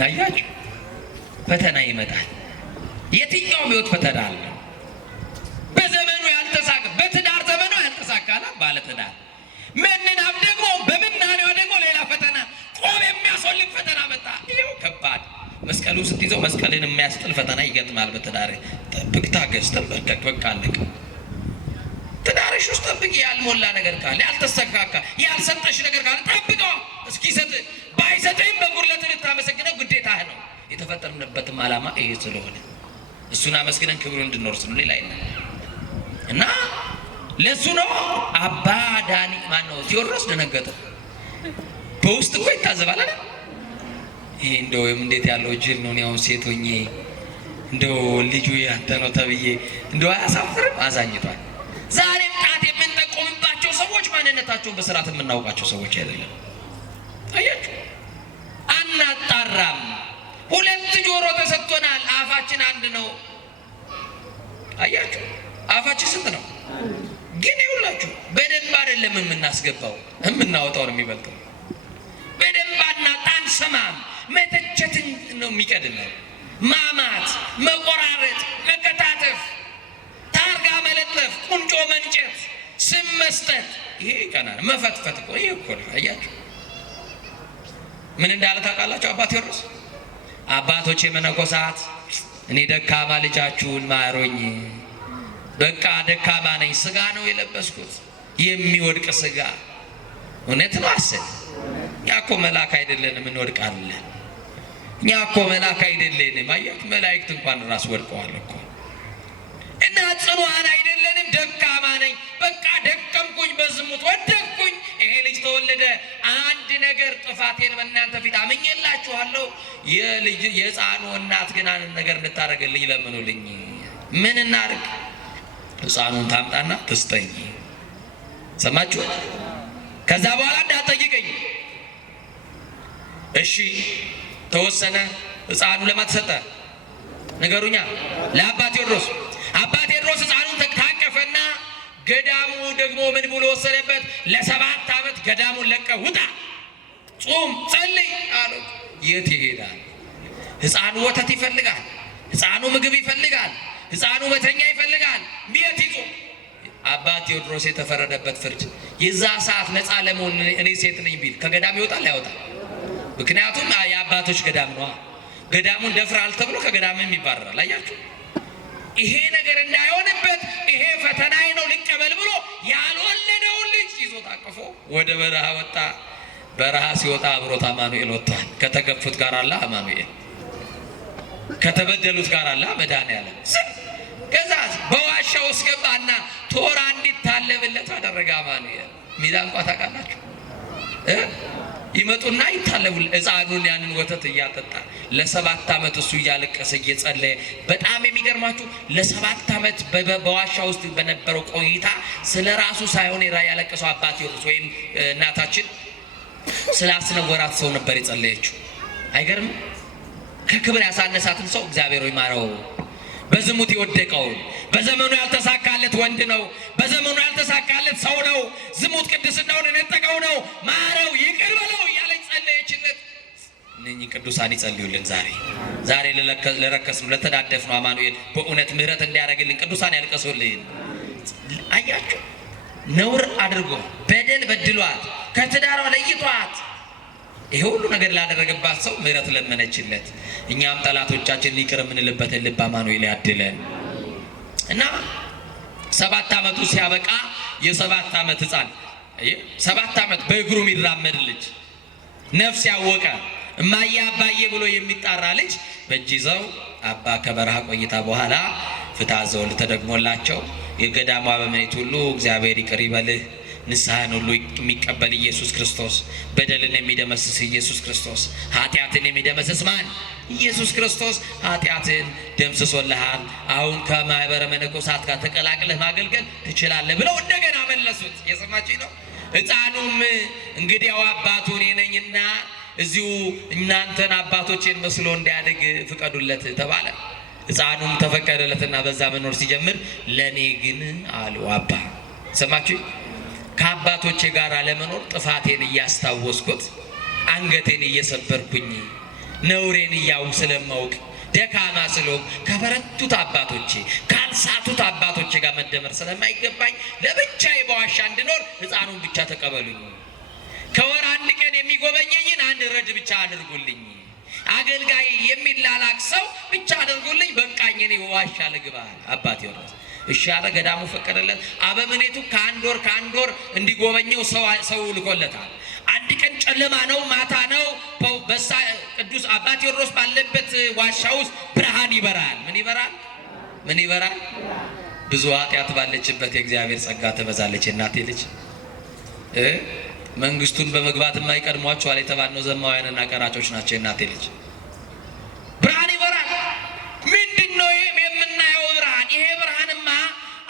ያያችሁ ፈተና ይመጣል። የትኛውም ሕይወት ፈተና አለ። በዘመኑ ያልተሳካ በትዳር ዘመኑ ያልተሳካላ ባለ ትዳር ምንናም ደግሞ በምናኔዋ ደግሞ ሌላ ፈተና ቆብ የሚያስወልቅ ፈተና መጣ። ይሄው ከባድ መስቀሉ ስትይዘው መስቀልን የሚያስጥል ፈተና ይገጥማል። በትዳር ጠብቅ፣ ታገስ፣ ተንበርከክ፣ በቃ አለቀ። ትዳርሽ ውስጥ ጠብቂ። ያልሞላ ነገር ካለ ያልተሳካካ ያልሰጠሽ ነገር ካለ ጠብቀው እስኪሰጥ። ባይሰጥም በጉድለት ልታመሰግነው ግዴታህ ነው። የተፈጠርንበትም ዓላማ ይሄ ስለሆነ እሱን አመስግነን ክብሩን እንድንወርስ ነው። ሌላ አይደለም። እና ለሱ ነው አባ ዳኒ ማን ነው ቴዎድሮስ ደነገጠ። በውስጥ እኮ ይታዘባል አይደል? ይሄ እንደው እንዴት ያለው ጅል ነው። ያው ሴት ሆኜ እንደው ልጁ ያንተ ነው ተብዬ እንደው አያሳፍርም? አዛኝቷል። ዛሬም ጣት የምንጠቆምባቸው ሰዎች ማንነታቸውን በስርዓት የምናውቃቸው ሰዎች አይደለም። አያችሁ አፋችን ስንት ነው? ግን ይውላችሁ በደንብ አይደለም የምናስገባው፣ የምናወጣው ነው የሚበልጠው። በደንብ አናጣን ሰማም መተቸትን ነው የሚቀድመው። ማማት፣ መቆራረጥ፣ መከታተፍ፣ ታርጋ መለጠፍ፣ ቁንጮ መንጨት፣ ስም መስጠት፣ ይሄ ቀና መፈትፈት እኮ ይሄ እኮ ነው። አያችሁ ምን እንዳለ ታውቃላችሁ? አባ ቴዎድሮስ አባቶቼ መነኮሳት እኔ ደካማ ልጃችሁን ማሮኝ፣ በቃ ደካማ ነኝ፣ ስጋ ነው የለበስኩት የሚወድቅ ስጋ። እውነት ነው አሰብ። እኛ እኮ መልአክ አይደለንም እንወድቃለን። እኛ እኮ መልአክ አይደለንም። አያችሁ መላእክት እንኳን ራስ ወድቀዋል እኮ። እና ጽኑዓን አይደለንም፣ ደካማ ነኝ፣ በቃ ደከምኩኝ፣ በዝሙት ወደቅኩኝ፣ ይሄ ልጅ ተወለደ። አንድ ነገር ጥፋቴን በእናንተ ፊት አምኜላችኋለሁ። የሕፃኑ እናት ግን አንድ ነገር እንድታደርግልኝ ለምኑልኝ። ምን እናድርግ? ሕፃኑን ታምጣና ትስጠኝ። ሰማችሁ? ከዛ በኋላ እንዳትጠይቀኝ። እሺ ተወሰነ። ሕፃኑ ለማን ተሰጠ? ንገሩኛ። ለአባ ቴዎድሮስ። አባ ቴዎድሮስ ሕፃኑን ታቀፈና ገዳሙ ደግሞ ምን ብሎ ወሰደበት? ለ7 ዓመት ገዳሙን ለቀህ ውጣ፣ ጾም፣ ጸልይ አሉት። የት ይሄዳል? ሕፃኑ ወተት ይፈልጋል፣ ሕፃኑ ምግብ ይፈልጋል፣ ሕፃኑ መተኛ ይፈልጋል። ቤት ይዞ አባ ቴዎድሮስ የተፈረደበት ፍርድ የዛ ሰዓት ነፃ ለመሆን እኔ ሴት ነኝ ቢል ከገዳም ይወጣል አይወጣም? ምክንያቱም የአባቶች ገዳም ነው። ገዳሙን ደፍራል ተብሎ ከገዳምም ይባረራል። አያችሁ ይሄ ነገር እንዳይሆንበት ይሄ ፈተናዬ ነው ልቀበል ብሎ ያልወለደውን ልጅ ይዞ ታቅፎ ወደ በረሃ ወጣ። በረሃ ሲወጣ አብሮት አማኑኤል ወጥቷል። ከተገፉት ጋር አለ አማኑኤል፣ ከተበደሉት ጋር አለ መድኃኔዓለም። ከዛ በዋሻ ውስጥ ገባና ቶራ እንዲታለብለት አደረገ አማኑኤል። ሚዳንቋ ታውቃላችሁ? ይመጡና ይታለቡል። ሕፃኑን ያንን ወተት እያጠጣ ለ7 ዓመት እሱ እያለቀሰ እየጸለየ። በጣም የሚገርማችሁ ለ7 ዓመት በዋሻ ውስጥ በነበረው ቆይታ ስለ ራሱ ሳይሆን ያለቀሰው አባ ቴዎድሮስ ወይም እናታችን ስላስነወራት ሰው ነበር የጸለየችው። አይገርም? ከክብር ያሳነሳትን ሰው እግዚአብሔር ሆይ ማረው። በዝሙት የወደቀውን በዘመኑ ያልተሳካለት ወንድ ነው። በዘመኑ ያልተሳካለት ሰው ነው። ዝሙት ቅድስናውን የነጠቀው ነው። ማረው፣ ይቅር በለው እያለች ጸለየችለት። እነኚህ ቅዱሳን ይጸልዩልን። ዛሬ ለረከስነው ለተዳደፍነው አማኑኤል በእውነት ምሕረት እንዲያደርግልን ቅዱሳን ያልቀሱልን። አያችሁ ነውር አድርጎ በደል በድሏት ከትዳሯ ለይቷት ይሄ ሁሉ ነገር ላደረገባት ሰው ምሕረት ለመነችለት። እኛም ጠላቶቻችን ይቅር የምንልበትን ልብ አማኑኤል ያድለን እና 7 ዓመቱ ሲያበቃ የ7 ዓመት ሕፃን 7 ዓመት በእግሩ የሚራመድ ልጅ ነፍስ ያወቀ እማዬ አባዬ ብሎ የሚጣራ ልጅ በእጅ ይዘው አባ ከበረሃ ቆይታ በኋላ ፍትሐ ዘወልድ ተደግሞላቸው የገዳሙ አበምኔት ሁሉ እግዚአብሔር ይቅር ይበልህ፣ ንስሐን ሁሉ የሚቀበል ኢየሱስ ክርስቶስ፣ በደልን የሚደመስስ ኢየሱስ ክርስቶስ፣ ኃጢአትን የሚደመስስ ማን? ኢየሱስ ክርስቶስ ኃጢአትን ደምስሶልሃል፣ አሁን ከማኅበረ መነኮሳት ጋር ተቀላቅለህ ማገልገል ትችላለህ ብለው እንደገና መለሱት። የሰማችኝ ነው። ሕፃኑም እንግዲያው አባቱ እኔ ነኝና እዚሁ እናንተን አባቶቼን መስሎ እንዲያድግ ፍቀዱለት ተባለ። ሕፃኑም ተፈቀደለትና በዛ መኖር ሲጀምር ለእኔ ግን አሉ አባ። ሰማችሁ? ከአባቶቼ ጋር ለመኖር ጥፋቴን እያስታወስኩት አንገቴን እየሰበርኩኝ ነውሬን እያው ስለማውቅ ደካማ ስለሆንኩ ከበረቱት አባቶቼ ካልሳቱት አባቶቼ ጋር መደመር ስለማይገባኝ ለብቻዬ በዋሻ እንድኖር ሕፃኑን ብቻ ተቀበሉኝ። ከወር 1 ቀን የሚጎበኘኝን 1 ረድ ብቻ አድርጉልኝ። አገልጋይ የሚላላክ ሰው ብቻ አድርጉልኝ። በቃኝ እኔ ዋሻ ልግባ። አባቴ ወራስ እሺ አለ። ገዳሙ ፈቀደለት። አበምኔቱ ከአንድ ወር እንዲጎበኘው ሰው ልኮለታል። 1 ቀን ጨለማ ነው፣ ማታ ነው። በሳ ቅዱስ አባ ቴዎድሮስ ባለበት ዋሻ ውስጥ ብርሃን ይበራል። ምን ይበራል? ብዙ ኃጢአት ባለችበት የእግዚአብሔር ጸጋ ትበዛለች። እናቴ ልጅ መንግስቱን በመግባት የማይቀድሟቸዋል የተባልነው ዘማውያንና ቀራጮች ናቸው። እናቴ ልጅ ብርሃን ይበራል። ምንድነው የምናየው ብርሃን? ይሄ ብርሃንማ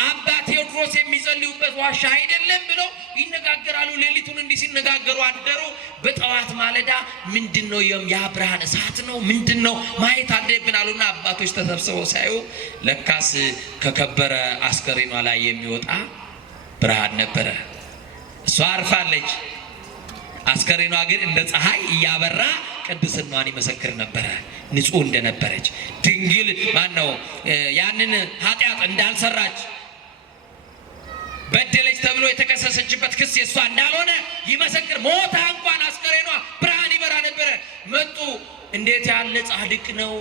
አባ ቴዎድሮስ የሚጸልዩበት ዋሻ አይደለም ብለው ይነጋገራሉ። ሌሊቱን እንዲህ ሲነጋገሩ አደሩ። በጠዋት ጠዋት ማለዳ ምንድነው ያ ብርሃን እሳት ነው ምንድነው ማየት አለብን አሉና አባቶች ተሰብስበው ሳዩ ለካስ ከከበረ አስከሬኗ ላይ የሚወጣ ብርሃን ነበረ። እሷ አርፋለች። አስከሬኗ ግን እንደ ፀሐይ እያበራ ቅድስናዋን ይመሰክር ነበረ። ንጹህ እንደነበረች ድንግል ማነው ያንን ኃጢአት እንዳልሰራች በደለች ተብሎ የተከሰሰችበት ክስ የሷ እንዳልሆነ ይመሰክር። ሞታ እንኳን አስከሬኗ ብርሃን ይበራ ነበረ። መጡ። እንዴት ያለ ጻድቅ ነው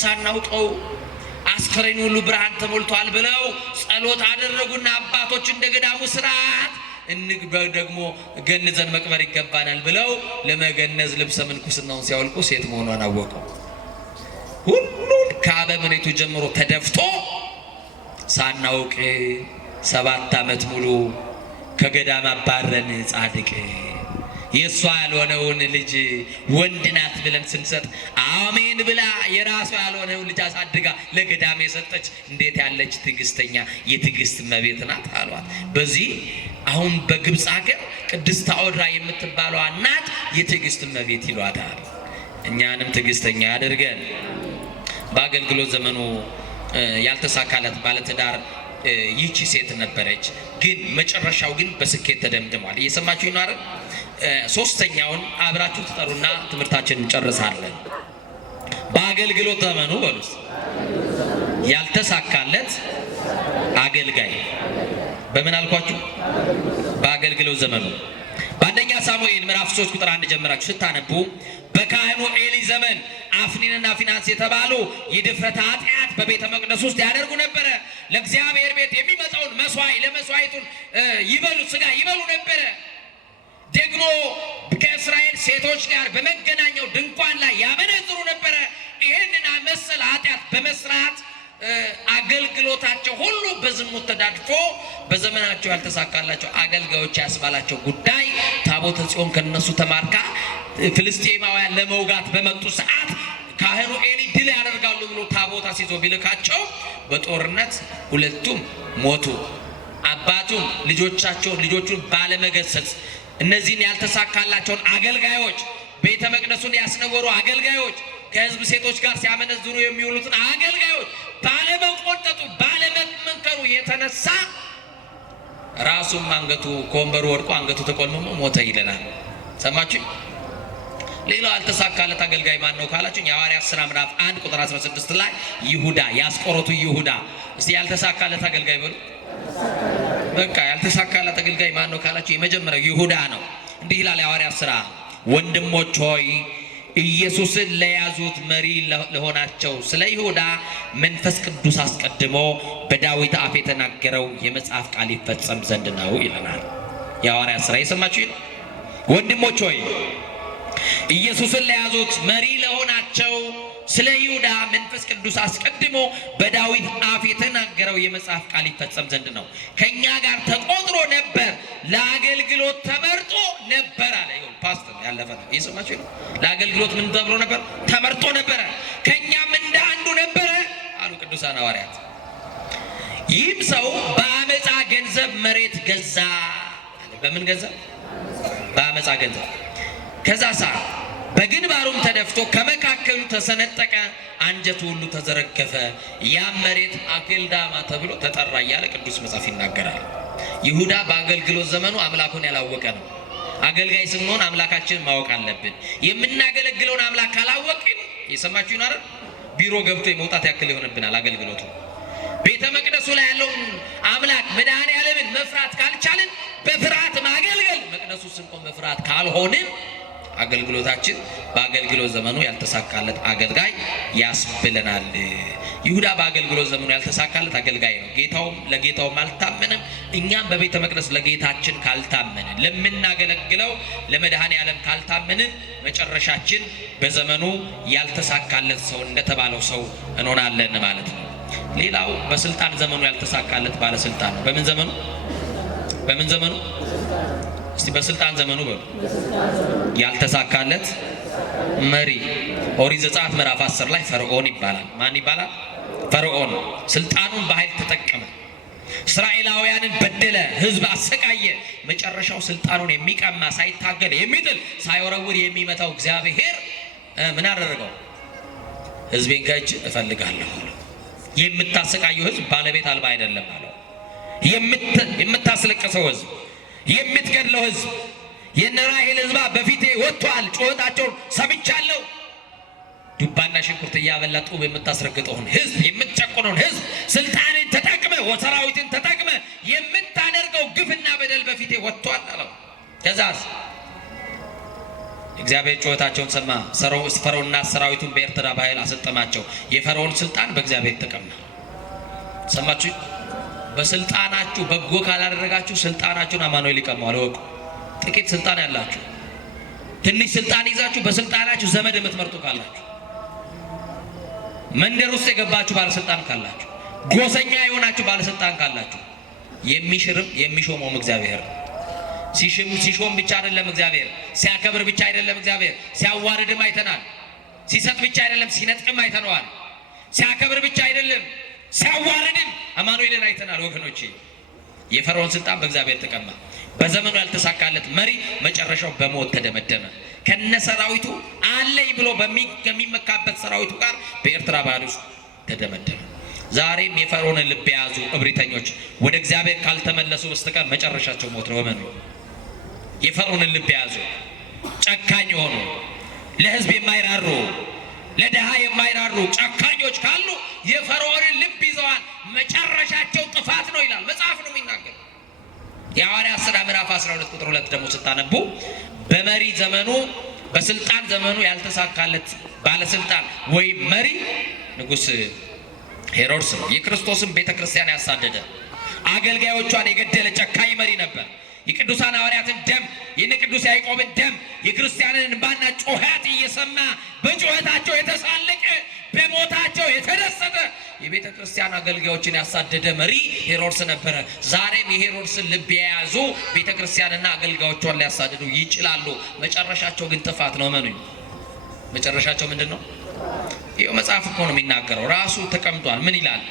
ሳናውቀው አስከሬኑ ሁሉ ብርሃን ተሞልቷል ብለው ጸሎት አደረጉና አባቶች እንደገዳሙ ስርዓት ደግሞ ገንዘን መቅበር ይገባናል ብለው ለመገነዝ ልብሰ ምንኩስናውን ሲያወልቁ ሴት መሆኗን አወቀው። ሁሉን ከአበምኔቱ ጀምሮ ተደፍቶ ሳናውቅ 7 ዓመት ሙሉ ከገዳም አባረን ጻድቅ የሷ ያልሆነውን ልጅ ወንድ ናት ብለን ስንሰጥ አሜን ብላ የራሷ ያልሆነውን ልጅ አሳድጋ ለገዳም የሰጠች እንዴት ያለች ትዕግስተኛ የትዕግስት እመቤት ናት አሏት። በዚህ አሁን በግብፅ ሀገር ቅድስት ታኦድራ የምትባለው እናት የትዕግስት እመቤት ይሏታል። እኛንም ትዕግስተኛ ያደርገን። በአገልግሎት ዘመኑ ያልተሳካለት ባለትዳር ይቺ ሴት ነበረች። ግን መጨረሻው ግን በስኬት ተደምድሟል። እየሰማችሁ ነው አይደል? ሶስተኛውን አብራችሁ ትጠሩና ትምህርታችንን እንጨርሳለን። በአገልግሎት ዘመኑ በሉስ ያልተሳካለት አገልጋይ በምን አልኳችሁ? በአገልግሎት ዘመኑ በአንደኛ ሳሙኤል ምዕራፍ 3 ቁጥር 1 ጀምራችሁ ስታነቡ በካህኑ ኤሊ ዘመን አፍኒንና ፊናንስ የተባሉ የድፍረት ኃጢአት በቤተ መቅደስ ውስጥ ያደርጉ ነበረ። ለእግዚአብሔር ቤት የሚመጣውን መስዋዕት ለመስዋዕቱን ይበሉ ስጋ ይበሉ ነበረ። ደግሞ ከእስራኤል ሴቶች ጋር በመገናኛው ድንኳን ላይ ያመነዝሩ ነበረ። ይህንን መሰል ኃጢአት በመስራት አገልግሎታቸው ሁሉ በዝሙት ተዳድፎ በዘመናቸው ያልተሳካላቸው አገልጋዮች ያስባላቸው ጉዳይ ታቦተ ጽዮን ከነሱ ተማርካ ፍልስጤማውያን ለመውጋት በመጡ ሰዓት ካህኑ ኤሊ ድል ያደርጋሉ ብሎ ታቦታ ሲዞ ቢልካቸው በጦርነት ሁለቱም ሞቱ። አባቱም ልጆቹን ባለመገሰጽ እነዚህን ያልተሳካላቸውን አገልጋዮች ቤተ መቅደሱን ያስነወሩ አገልጋዮች ከህዝብ ሴቶች ጋር ሲያመነዝሩ የሚውሉትን አገልጋዮች ባለመቆንጠጡ ባለመመንከሩ የተነሳ ራሱም አንገቱ ከወንበሩ ወድቆ አንገቱ ተቆልምሞ ሞተ ይለናል። ሰማችሁ? ሌላው ያልተሳካለት አገልጋይ ማን ነው ካላችሁ የሐዋርያት ሥራ ምዕራፍ 1 ቁጥር 16 ላይ ይሁዳ ያስቆሮቱ ይሁዳ። እስቲ ያልተሳካለት አገልጋይ በሉ። በቃ ያልተሳካለት አገልጋይ ማን ነው ካላችሁ የመጀመሪያው ይሁዳ ነው። እንዲህ ይላል የሐዋርያት ሥራ፣ ወንድሞች ሆይ ኢየሱስን ለያዙት መሪ ለሆናቸው ስለ ይሁዳ መንፈስ ቅዱስ አስቀድሞ በዳዊት አፍ የተናገረው የመጽሐፍ ቃል ይፈጸም ዘንድ ነው ይለናል። የሐዋርያት ሥራ የሰማችሁ ይል ወንድሞች ሆይ ኢየሱስን ለያዙት መሪ ለሆናቸው ስለ ይሁዳ መንፈስ ቅዱስ አስቀድሞ በዳዊት አፍ የተናገረው የመጽሐፍ ቃል ይፈጸም ዘንድ ነው። ከኛ ጋር ተቆጥሮ ነበር፣ ለአገልግሎት ተመርጦ ነበር አለ። ይሁን ፓስተር ያለፈ ነው የሰማችሁ ነው። ለአገልግሎት ምን ተብሎ ነበር? ተመርጦ ነበረ። ከኛም እንደ አንዱ ነበረ አሉ ቅዱሳን ሐዋርያት። ይህም ሰው በአመፃ ገንዘብ መሬት ገዛ። በምን ገንዘብ? በአመፃ ገንዘብ። ከዛ በግንባሩም ተደፍቶ ከመካከሉ ተሰነጠቀ፣ አንጀቱ ሁሉ ተዘረገፈ። ያም መሬት አኬልዳማ ተብሎ ተጠራ እያለ ቅዱስ መጽሐፍ ይናገራል። ይሁዳ በአገልግሎት ዘመኑ አምላኩን ያላወቀ ነው። አገልጋይ ስንሆን አምላካችንን ማወቅ አለብን። የምናገለግለውን አምላክ ካላወቅን የሰማችሁ ነው አይደል? ቢሮ ገብቶ የመውጣት ያክል ይሆንብናል አገልግሎቱ። ቤተ መቅደሱ ላይ ያለውን አምላክ መድኃኔዓለምን መፍራት ካልቻልን በፍርሃት ማገልገል፣ መቅደሱ ስንቆም በፍርሃት ካልሆንን አገልግሎታችን በአገልግሎት ዘመኑ ያልተሳካለት አገልጋይ ያስብለናል። ይሁዳ በአገልግሎት ዘመኑ ያልተሳካለት አገልጋይ ነው። ጌታውም ለጌታውም አልታመንም። እኛም በቤተ መቅደስ ለጌታችን ካልታመንን፣ ለምናገለግለው ለመድኃኔዓለም ካልታመንን መጨረሻችን በዘመኑ ያልተሳካለት ሰው እንደተባለው ሰው እንሆናለን ማለት ነው። ሌላው በስልጣን ዘመኑ ያልተሳካለት ባለስልጣን ነው። በምን ዘመኑ? በምን ዘመኑ? እስቲ በስልጣን ዘመኑ በሉ። ያልተሳካለት መሪ ኦሪት ዘጸአት ምዕራፍ 10 ላይ ፈርዖን ይባላል። ማን ይባላል? ፈርዖን ስልጣኑን በኃይል ተጠቀመ። እስራኤላውያንን በደለ፣ ህዝብ አሰቃየ። መጨረሻው ስልጣኑን የሚቀማ ሳይታገል የሚጥል ሳይወረውር የሚመታው እግዚአብሔር ምን አደረገው? ህዝቤን ከእጅ እፈልጋለሁ አለ። የምታሰቃየው ህዝብ ባለቤት አልባ አይደለም አለ። የምታስለቅሰው ህዝብ፣ የምትገድለው ህዝብ የነ ራሔል ህዝባ በፊቴ ወጥቷል፣ ጩኸታቸውን ሰምቻለሁ። ዱባና ሽንኩርት እያበላ ጡብ የምታስረግጠውን ህዝብ፣ የምትጨቁነውን ህዝብ ስልጣንን ተጠቅመ ወሰራዊትን ተጠቅመ የምታደርገው ግፍና በደል በፊቴ ወጥቷል አለው። ከዛስ እግዚአብሔር ጩኸታቸውን ሰማ። ፈርዖንና ሰራዊቱን በኤርትራ ባህር አሰጠማቸው። የፈርዖን ስልጣን በእግዚአብሔር ተቀማ። ሰማችሁ? በስልጣናችሁ በጎ ካላደረጋችሁ ስልጣናችሁን አማኑኤል ይቀማዋል። ወቁ። ጥቂት ስልጣን ያላችሁ ትንሽ ስልጣን ይዛችሁ በስልጣናችሁ ዘመድ የምትመርጡ ካላችሁ፣ መንደር ውስጥ የገባችሁ ባለስልጣን ካላችሁ፣ ጎሰኛ የሆናችሁ ባለስልጣን ካላችሁ የሚሽርም የሚሾመውም እግዚአብሔር። ሲሾም ብቻ አይደለም እግዚአብሔር፣ ሲያከብር ብቻ አይደለም እግዚአብሔር፣ ሲያዋርድም አይተናል። ሲሰጥ ብቻ አይደለም ሲነጥቅም አይተነዋል። ሲያከብር ብቻ አይደለም ሲያዋርድም አማኑኤልን አይተናል። ወገኖቼ የፈርዖን ስልጣን በእግዚአብሔር ተቀማ። በዘመኑ ያልተሳካለት መሪ መጨረሻው በሞት ተደመደመ። ከነሰራዊቱ አለኝ ብሎ ከሚመካበት ሰራዊቱ ጋር በኤርትራ ባህር ውስጥ ተደመደመ። ዛሬም የፈርዖንን ልብ የያዙ እብሪተኞች ወደ እግዚአብሔር ካልተመለሱ በስተቀር መጨረሻቸው ሞት ነው። ወመኑ የፈርዖንን ልብ የያዙ ጨካኝ የሆኑ ለሕዝብ የማይራሩ ለድሃ የማይራሩ ጨካኞች ካሉ የፈርዖንን ልብ ይዘዋል። መጨረሻቸው ጥፋት ነው ይላል መጽሐፍ ነው የሚናገር። የሐዋርያት ሥራ ምዕራፍ 12 ቁጥር 2 ደግሞ ስታነቡ በመሪ ዘመኑ በስልጣን ዘመኑ ያልተሳካለት ባለስልጣን ወይም መሪ ንጉሥ ሄሮድስ ነው። የክርስቶስን ቤተክርስቲያን ያሳደደ አገልጋዮቿን የገደለ ጨካኝ መሪ ነበር። የቅዱሳን ሐዋርያትን ደም የነ ቅዱስ ያዕቆብን ደም የክርስቲያንን እንባና ጩኸት እየሰማ በጩኸታቸው የተሳለቀ በሞታቸው የተደሰተ የቤተ ክርስቲያን አገልጋዮችን ያሳደደ መሪ ሄሮድስ ነበረ። ዛሬም የሄሮድስን ልብ የያዙ ቤተ ክርስቲያንና አገልጋዮቿን ሊያሳድዱ ይችላሉ። መጨረሻቸው ግን ጥፋት ነው። መኑኝ መጨረሻቸው ምንድን ነው? ይኸው መጽሐፍ እኮ ነው የሚናገረው። ራሱ ተቀምጧል። ምን ይላል?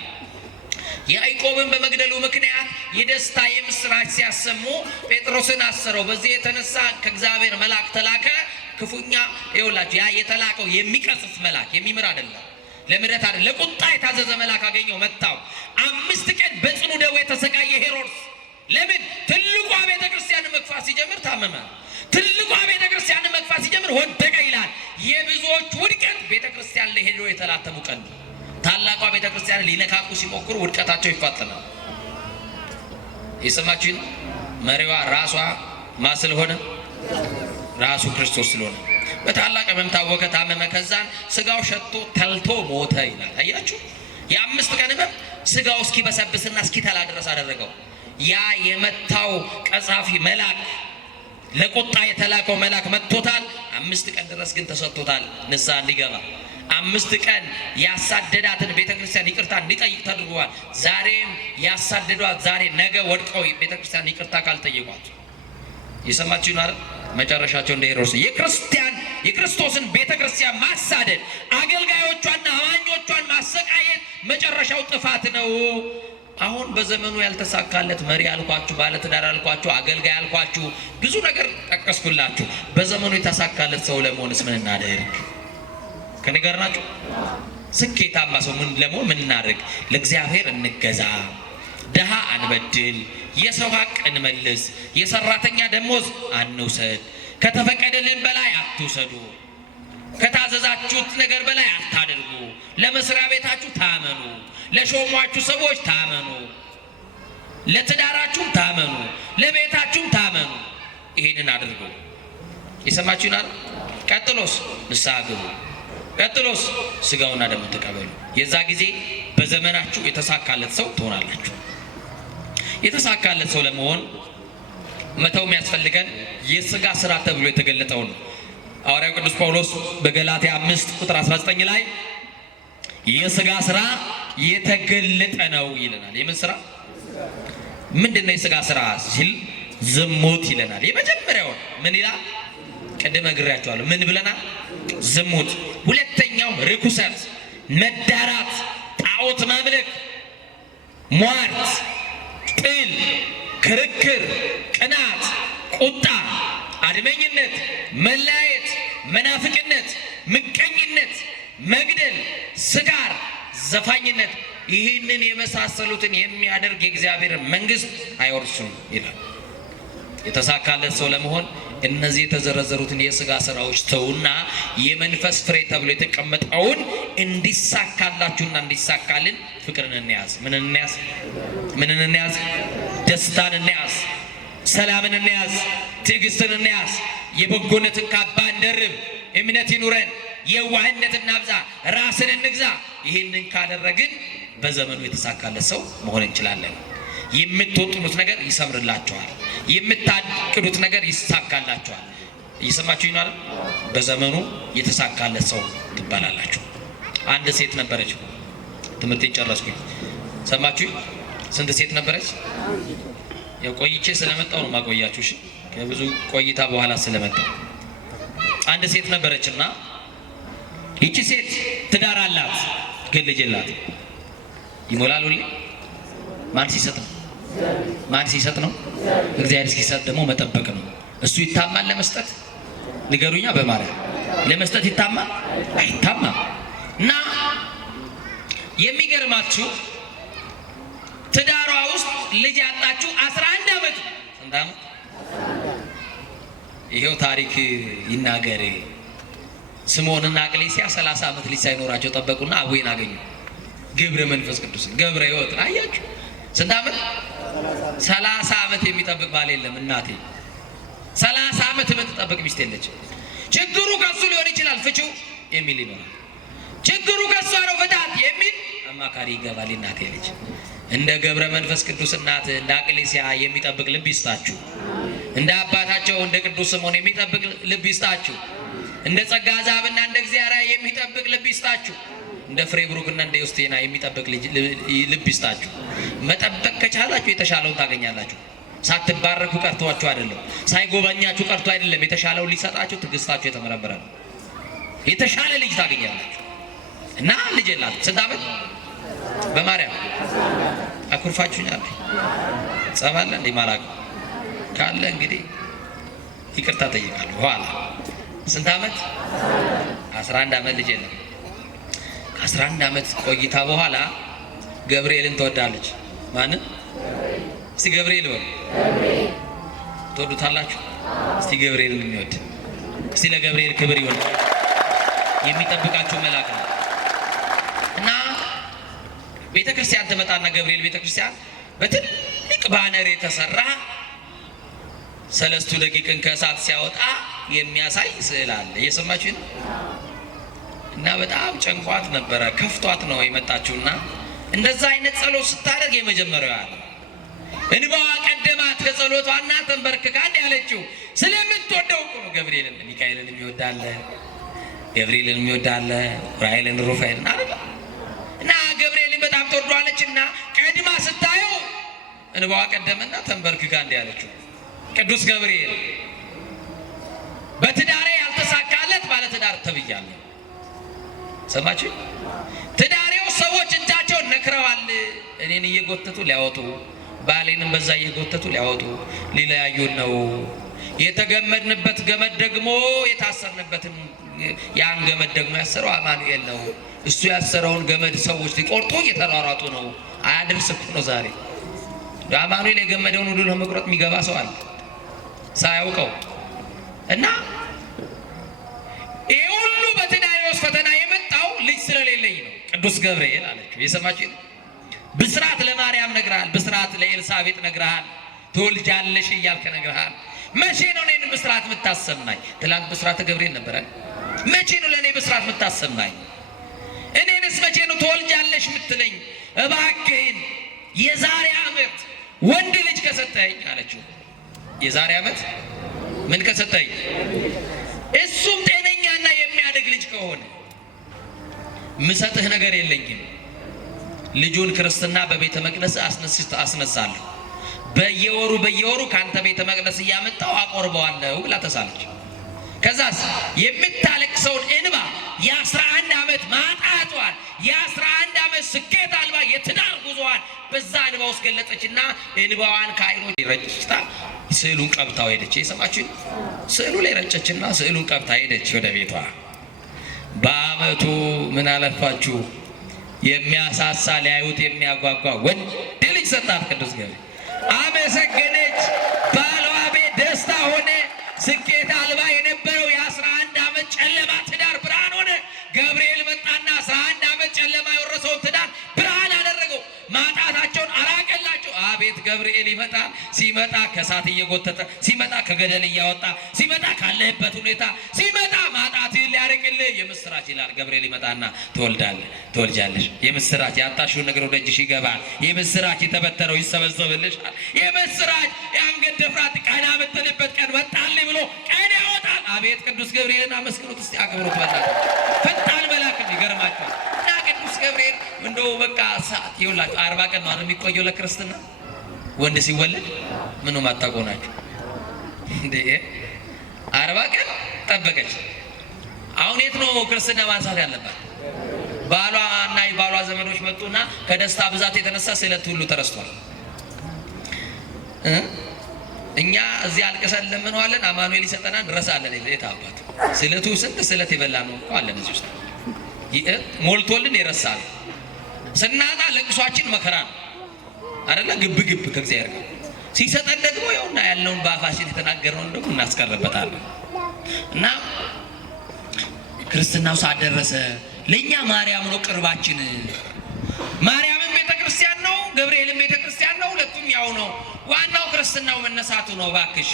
ያዕቆብን በመግደሉ ምክንያት የደስታ የምስራች ሲያሰሙ ጴጥሮስን አሰረው። በዚህ የተነሳ ከእግዚአብሔር መልአክ ተላከ። ክፉኛ ይኸውላችሁ፣ ያ የተላከው የሚቀጽፍ መልአክ የሚምር አይደለም፣ ለምሕረት አይደለም፣ ለቁጣ የታዘዘ መልአክ አገኘው፣ መታው። 5 ቀን በጽኑ ደዌ የተሰቃየ ሄሮድስ። ለምን? ትልቋ ቤተ ክርስቲያን መግፋት ሲጀምር ታመመ። ትልቋ ቤተ ክርስቲያን መግፋት ሲጀምር ወደቀ ይላል። የብዙዎች ውድቀት ቤተ ክርስቲያን ላይ ሄዶ የተላተሙ ቀን። ታላቋ ቤተ ክርስቲያን ሊነካኩ ሲሞክሩ ውድቀታቸው ይፋጠናል። የሰማችን መሪዋ ራሷ ማን ስለሆነ? ራሱ ክርስቶስ ስለሆነ በታላቅ ሕመም ታወከ፣ ታመመ። ከዛን ስጋው ሸቶ ተልቶ ሞተ ይላል። አያችሁ፣ የ5 ቀን ሕመም ስጋው እስኪበሰብስና እስኪተላ ድረስ አደረገው። ያ የመታው ቀጻፊ መልአክ ለቁጣ የተላከው መልአክ መጥቶታል። 5 ቀን ድረስ ግን ተሰጥቶታል ንስሐ እንዲገባ። 5 ቀን ያሳደዳትን ቤተክርስቲያን ይቅርታ እንዲጠይቅ ተደርጓል። ዛሬም ያሳደዷት ዛሬ ነገ ወድቀው ቤተክርስቲያን ይቅርታ ካልጠየቋት የሰማችሁ ነው አይደል? መጨረሻቸው እንደ ሄሮድስ የክርስቶስን ቤተክርስቲያን ማሳደድ፣ አገልጋዮቿና አማኞቿን ማሰቃየት መጨረሻው ጥፋት ነው። አሁን በዘመኑ ያልተሳካለት መሪ አልኳችሁ፣ ባለትዳር አልኳችሁ፣ አገልጋይ አልኳችሁ፣ ብዙ ነገር ጠቀስኩላችሁ። በዘመኑ የተሳካለት ሰው ለመሆንስ ምን እናደርግ? ከኔ ጋር ናችሁ? ስኬታማ ሰው ለመሆን ምን እናደርግ? ለእግዚአብሔር እንገዛ፣ ድሃ አንበድል፣ የሰው ሀቅ እንመልስ፣ የሰራተኛ ደሞዝ አንውሰድ፣ ከተፈቀደልን በላይ አትውሰዱ፣ ከታዘዛችሁት ነገር በላይ አታደርጉ፣ ለመስሪያ ቤታችሁ ታመኑ፣ ለሾሟችሁ ሰዎች ታመኑ፣ ለትዳራችሁም ታመኑ፣ ለቤታችሁም ታመኑ። ይሄንን አድርጉ። የሰማችሁናል። ቀጥሎስ ንስሐ ግቡ። ቀጥሎስ ስጋውና ደሙ ተቀበሉ። የዛ ጊዜ በዘመናችሁ የተሳካለት ሰው ትሆናላችሁ። የተሳካለት ሰው ለመሆን መተው የሚያስፈልገን የስጋ ስራ ተብሎ የተገለጠው ነው። ሐዋርያው ቅዱስ ጳውሎስ በገላትያ 5 ቁጥር 19 ላይ የስጋ ስራ የተገለጠ ነው ይለናል። የምን ስራ? ምንድነው የስጋ ስራ ሲል ዝሙት ይለናል። የመጀመሪያው ምን ይላል? ቀደም ነግሬያችኋለሁ። ምን ብለናል? ዝሙት። ሁለተኛው ርኩሰት፣ መዳራት፣ ጣዖት ማምለክ፣ ሟርት፣ ጥል፣ ክርክር፣ ቅናት፣ ቁጣ፣ አድመኝነት፣ መለያየት፣ መናፍቅነት፣ ምቀኝነት፣ መግደል፣ ስካር፣ ዘፋኝነት ይህንን የመሳሰሉትን የሚያደርግ የእግዚአብሔር መንግስት አይወርሱም ይላል። የተሳካለት ሰው ለመሆን እነዚህ የተዘረዘሩትን የሥጋ ስራዎች ተውና የመንፈስ ፍሬ ተብሎ የተቀመጠውን እንዲሳካላችሁና እንዲሳካልን ፍቅርን እንያዝ። ምንን እንያዝ? ደስታን እንያዝ፣ ሰላምን እንያዝ፣ ትዕግስትን እንያዝ፣ የበጎነትን ካባ እንደርብ፣ እምነት ይኑረን፣ የዋህነት እናብዛ፣ ራስን እንግዛ። ይህንን ካደረግን በዘመኑ የተሳካለት ሰው መሆን እንችላለን። የምትወጥኑት ነገር ይሰምርላችኋል፣ የምታቅዱት ነገር ይሳካላችኋል። እየሰማችሁ ይናል። በዘመኑ የተሳካለት ሰው ትባላላችሁ። አንድ ሴት ነበረች፣ ትምህርቴን ጨረስኩኝ። ሰማችሁ? ስንት ሴት ነበረች? የቆይቼ ስለመጣው ነው ማቆያችሁ። እሺ፣ ከብዙ ቆይታ በኋላ ስለመጣው አንድ ሴት ነበረችና ይቺ ሴት ትዳር አላት፣ ግን ልጅ የላት። ይሞላል ሁሌ። ማን ሲሰጥ ነው? ማን ሲሰጥ ነው? እግዚአብሔር ሲሰጥ ደግሞ መጠበቅ ነው። እሱ ይታማል ለመስጠት? ንገሩኛ በማርያም ለመስጠት ይታማል? አይታማም። እና የሚገርማችሁ ትዳሯ ውስጥ ልጅ ያጣችሁ 11 ዓመት። ስንት ዓመት? ይሄው ታሪክ ይናገር። ስምዖንና ቅሌስያ 30 ዓመት ልጅ ሳይኖራቸው ጠበቁና አቡዬን አገኙ። ገብረ መንፈስ ቅዱስ ገብረ ሕይወት አያችሁ። ስንት ዓመት? 30 ዓመት የሚጠብቅ ባል የለም እናቴ። 30 ዓመት የምትጠብቅ ሚስት የለች። ችግሩ ከሱ ሊሆን ይችላል ፍቺው የሚል ይኖራል። ችግሩ ከሷ ነው ፍታት የሚል አማካሪ ይገባል። እናቴ ልጅ እንደ ገብረ መንፈስ ቅዱስ እናት እንደ ቅሌስያ የሚጠብቅ ልብ ይስጣችሁ። እንደ አባታቸው እንደ ቅዱስ ስምዖን የሚጠብቅ ልብ ይስጣችሁ። እንደ ጸጋ ዛብና እንደ እግዚአብሔር የሚጠብቅ ልብ ይስጣችሁ። እንደ ፍሬ ብሩክና እንደ ዮስቴና የሚጠብቅ ልብ ይስጣችሁ። መጠበቅ ከቻላችሁ የተሻለውን ታገኛላችሁ። ሳትባረኩ ቀርቷችሁ አይደለም፣ ሳይጎበኛችሁ ቀርቶ አይደለም። የተሻለውን ሊሰጣችሁ ትዕግስታችሁ የተመረመረ ነው። የተሻለ ልጅ ታገኛላችሁ። እና ልጅ የላት። ስንት ዓመት? በማርያም አኩርፋችሁኛል። ጸባለ እንዴ ማላቅ ካለ እንግዲህ ይቅርታ ጠይቃለሁ ኋላ። ስንት ዓመት? 11 ዓመት ልጅ የለም። ከ11 ዓመት ቆይታ በኋላ ገብርኤልን ትወዳለች። ማንን? እስቲ ገብርኤል በሉ። ትወዱታላችሁ? እስቲ ገብርኤልን የሚወድ እስቲ ለገብርኤል ክብር ይሁን። የሚጠብቃችሁ መልአክ ነው። እና ቤተክርስቲያን ትመጣና ገብርኤል ቤተክርስቲያን በትልቅ ባነር የተሰራ 3 ደቂቅን ከእሳት ሲያወጣ የሚያሳይ ስዕል አለ። እየሰማችሁ ነው? እና በጣም ጨንቋት ነበረ፣ ከፍቷት ነው የመጣችውና እንደዛ አይነት ጸሎት ስታደርግ የመጀመሪያው አለ እንባዋ ቀደማት ከጸሎቷና ተንበርክካ ያለችው ስለምትወደው እኮ ነው። ገብርኤልን ሚካኤልን የሚወዳለ፣ ገብርኤልን የሚወዳለ፣ ራኤልን ሩፋኤልን አረጋ እና ገብርኤልን በጣም ተወዷለችና ቀድማ ስታየው እንባዋ ቀደመና ተንበርክካ ያለችው ቅዱስ ገብርኤል በትዳሬ ያልተሳካለት ባለ ትዳር ተብያለሁ። ሰማችሁ? ትዳሬው ሰዎች እጃቸውን ነክረዋል፣ እኔን እየጎተቱ ሊያወጡ፣ ባሌንም በዛ እየጎተቱ ሊያወጡ፣ ሊለያዩን ነው። የተገመድንበት ገመድ ደግሞ የታሰርንበትን ያን ገመድ ደግሞ ያሰረው አማኑኤል ነው። እሱ ያሰረውን ገመድ ሰዎች ሊቆርጡ እየተሯሯጡ ነው። አያድርስ እኮ ነው ዛሬ። አማኑኤል የገመደውን ሁሉ ለመቁረጥ የሚገባ ሰው አለ ሳያውቀው። እና ይሄ ሁሉ በትዳሬ ውስጥ ፈተና የመጣው ልጅ ስለሌለኝ ነው። ቅዱስ ገብርኤል አለችው። የሰማችሁ ብስራት ለማርያም ነግረሃል፣ ብስራት ለኤልሳቤጥ ነግረሃል፣ ትወልጃለሽ እያልከ ነግረሃል። መቼ ነው እኔን ብስራት የምታሰማኝ? ትላንት ብስራት ገብርኤል ነበረ። መቼ ነው ለእኔ ብስራት የምታሰማኝ? እኔንስ መቼ ነው ትወልጃለሽ የምትለኝ? እባክህን የዛሬ ዓመት ወንድ ልጅ ከሰጠኝ አለችው። የዛሬ ዓመት ምን ከሰጠኝ? እሱም ጤነኛና የሚያድግ ልጅ ከሆነ ምሰጥህ ነገር የለኝም። ልጁን ክርስትና በቤተ መቅደስ አስነሳለሁ። በየወሩ ካንተ ቤተ መቅደስ እያመጣው አቆርበዋለሁ ብላ ተሳለች። ከዛስ የምታለቅሰውን እንባ የ11 ዓመት ማጣቷን የ11 ዓመት ስኬት አልባ የትዳር ጉዞዋን በዛ እንባ ውስጥ ገለጠችና እንባዋን ከዓይኖች ረጭታ ስዕሉን ቀብታው ሄደች። የሰማችሁ ስዕሉ ላይ ረጨችና ስዕሉን ቀብታ ሄደች ወደ ቤቷ። በዓመቱ ምን አለፋችሁ የሚያሳሳ ሊያዩት የሚያጓጓ ወንድ ልጅ ሰጣት ቅዱስ ገብርኤል። አመሰገነች። ባሏ ቤት ደስታ ሆነ። ስኬት አልባ የነበረው የ11 ዓመት ጨለማ ትዳር ብርሃን ሆነ። ገብርኤል መጣና 11 ዓመት ጨለማ የወረሰውን ትዳር ብርሃን አደረገው። ማጣታቸውን አራቀላቸው። አቤት ገብርኤል ይመጣል። ሲመጣ ከእሳት እየጎተተ ሲመጣ ከገደል እያወጣ ሲመጣ ካለህበት ሁኔታ ሲመጣ ማጣትህን ሊያርቅልህ የምስራች ይላል። ገብርኤል ይመጣና ትወልዳለህ፣ ትወልጃለሽ። የምስራች ያጣሽውን ነገር ወደ እጅሽ ይገባል። የምስራች የተበተነው ይሰበሰብልሻል። የምስራች የአንገት ድፍረት ቀና የምትልበት ቀን መጣልህ ብሎ ቀን ያወጣል። አቤት ቅዱስ ገብርኤልን አመስግኑት እስቲ፣ አክብሩት። ፈጣን መልአክ ይገርማችኋል። እና ቅዱስ ገብርኤል እንደው በቃ ሰዓት ይውላችሁ 40 ቀን ነው የሚቆየው ለክርስትና። ወንድ ሲወለድ ምኑ ማታውቁ ናችሁ እንዴ? 40 ቀን ጠበቀች። አሁን የት ነው ክርስትና ማንሳት ያለባት? ባሏ እና የባሏ ዘመዶች መጡና ከደስታ ብዛት የተነሳ ስለት ሁሉ ተረስቷል። እኛ እዚህ አልቀሰን ለምንዋለን፣ አማኑኤል ይሰጠናል፣ እንረሳለን። የት አባቱ ስለቱ ስንት ስለት የበላ ነው እኮ አለን እዚህ ውስጥ ሞልቶልን ይረሳል። ስናጣ ለቅሷችን መከራ ነው አይደለ? ግብ ግብ ከእግዚአብሔር ጋር ሲሰጠን ደግሞ ይኸውና ያለውን በአፋችን የተናገርነውን ደግሞ እናስቀርበታለን። እና ክርስትናው ሳደረሰ ለኛ ማርያም ነው ቅርባችን። ማርያምም ቤተክርስቲያን ነው፣ ገብርኤልም ቤተክርስቲያን ነው። ሁለቱም ያው ነው። ዋናው ክርስትናው መነሳቱ ነው። ባክሽ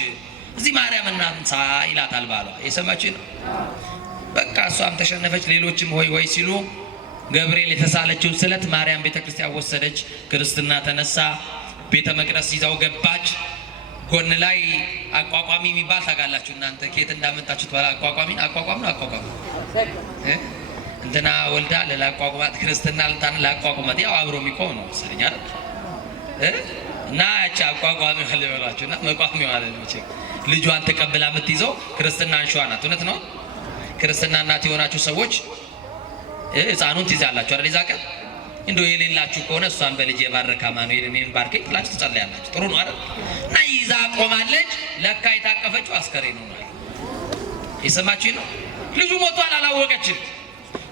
እዚህ ማርያም እናንሳ ይላታል ባሏ። የሰማችሁ ነው። በቃ እሷም ተሸነፈች። ሌሎችም ሆይ ሆይ ሲሉ ገብርኤል የተሳለችውን ስለት ማርያም ቤተክርስቲያን ወሰደች። ክርስትና ተነሳ። ቤተ መቅደስ ይዛው ገባች። ጎን ላይ አቋቋሚ የሚባል ታውቃላችሁ እናንተ ከየት እንዳመጣችሁት ባላ አቋቋሚ ነው እንትና ወልዳ ለላቋቋማት ክርስትና ልታን ላቋቋማት ያው አብሮ የሚቆም ነው መሰለኝ አይደል? እና ያቺ አቋቋሚ ለበላችሁና መቋሚ ማለት ነው። ልጇን ተቀብላ የምትይዘው ክርስትና አንሸዋ ናት። እውነት ነው። ክርስትና እናት የሆናችሁ ሰዎች ሕፃኑን ትይዛላችሁ አይደል? ይዛቀ እንደው የሌላችሁ ከሆነ እሷን በልጅ የባረከ አማኑኤል እኔን ባርከኝ ትላችሁ ትጸልያላችሁ። ጥሩ ነው አይደል? እና ይዛ ቆማለች። ለካ የታቀፈችው አስከሬን ነው ማለት የሰማችሁ ነው። ልጁ ሞቷል አላወቀችም።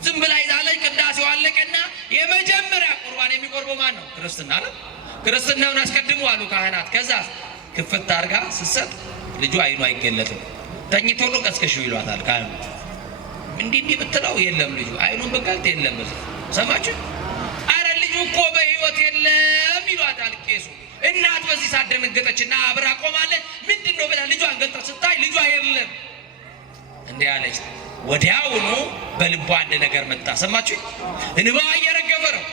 ዝም ብላ ይዛለች። ቅዳሴው አለቀና የመጀመሪያ ቁርባን የሚቆርበው ማን ነው? ክርስትና አይደል? ክርስትናውን አስቀድሙ አሉ ካህናት። ከዛ ክፍት አድርጋ ስትሰጥ ልጁ አይኑ አይገለጥም። ተኝቶ ነው ቀስቀሽው ይሏታል ካህኑ። እንዲህ ብትለው የለም ልጁ አይኑን በቀልጥ የለም። ሰማችሁ? አረ ልጁ እኮ በህይወት የለም ይሏታል ቄሱ። እናት በዚህ ሳደነገጠችና አብራ ቆማለች። ምንድነው ብላ ልጇን ገልጣ ስታይ ልጇ የለም እንዴ አለች። ወዲያውኑ በልቧ አንድ ነገር መጣ። ሰማችሁ? እንባዋ እየረገፈ ነው።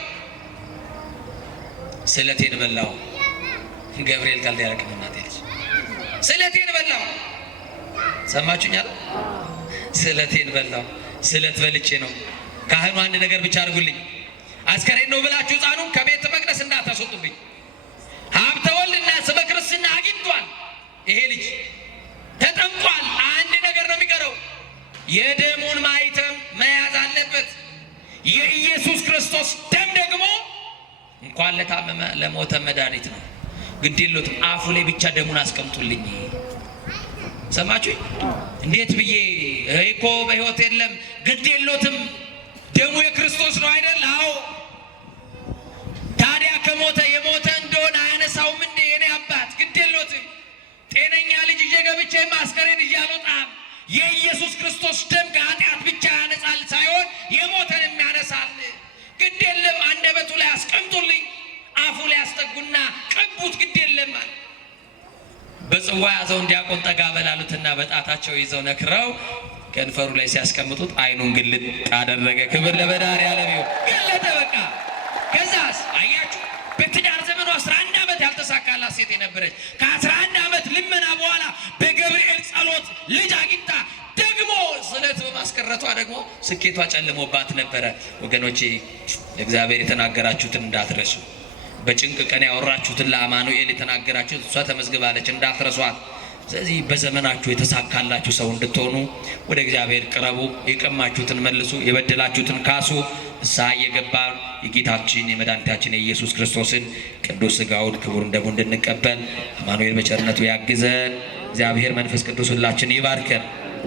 ስለቴን በላው። ገብርኤል ቀልድ ያረክም እናት ልጅ ስለቴን በላው። ሰማችሁኛል? ስለቴን በላው። ስለት በልቼ ነው። ካህኑ አንድ ነገር ብቻ አድርጉልኝ፣ አስከሬን ነው ብላችሁ ሕፃኑን ከቤተ መቅደስ እንዳታስወጡብኝ። ሀብተ ወልድና ስመ ክርስትና አግኝቷል። ይሄ ልጅ ተጠምቋል። አንድ ነገር ነው የሚቀረው። የደሙን ማይተም መያዝ አለበት። የኢየሱስ ክርስቶስ ደም ደግሞ እንኳን ለታመመ ለሞተ መድኃኒት ነው። ግድ የለውም። አፉ ላይ ብቻ ደሙን አስቀምጡልኝ። ሰማችሁ? እንዴት ብዬ እኮ በህይወት የለም። ግድ የለውም። ደሙ የክርስቶስ ነው አይደል? አዎ። ታዲያ ከሞተ የሞተ እንደሆነ አያነሳውም እንዴ? የኔ አባት ግድ የለውም። ጤነኛ ልጅ ይዤ ገብቼ ማስከሬን እያልወጣም የኢየሱስ ክርስቶስ ደም ከኃጢአት ብቻ ያነጻል ሳይሆን የሞተንም ያነሳል። ግድ የለም። አንደበቱ ላይ አስቀምጡልኝ፣ አፉ ላይ አስጠጉና ቀቡት። ግድ የለም። በጽዋ ያዘው እንዲያቆን ጠጋ በላሉትና በጣታቸው ይዘው ነክረው ከንፈሩ ላይ ሲያስቀምጡት አይኑን ግልጥ አደረገ። ክብር ለመድኃኔዓለም ይሁን። ገለጠ በቃ። ከዛስ አያችሁ በትዳር ዘመኑ 11 ዓመት ያልተሳካላት ሴት የነበረች ከ11 ዓመት ልመና በኋላ በገብርኤል ጸሎት ልጅ አግኝታ ደግሞ ስለት በማስቀረቷ ደግሞ ስኬቷ ጨልሞባት ነበረ። ወገኖቼ እግዚአብሔር የተናገራችሁትን እንዳትረሱ። በጭንቅ ቀን ያወራችሁትን ለአማኑኤል የተናገራችሁት እሷ ተመዝግባለች፣ እንዳትረሷት። ስለዚህ በዘመናችሁ የተሳካላችሁ ሰው እንድትሆኑ ወደ እግዚአብሔር ቅረቡ። የቀማችሁትን መልሱ፣ የበደላችሁትን ካሱ። ንስሐ እየገባን የጌታችን የመድኃኒታችን የኢየሱስ ክርስቶስን ቅዱስ ሥጋውን ክቡር ደሙን እንድንቀበል አማኑኤል በቸርነቱ ያግዘን። እግዚአብሔር መንፈስ ቅዱስ ሁላችን ይባርከን።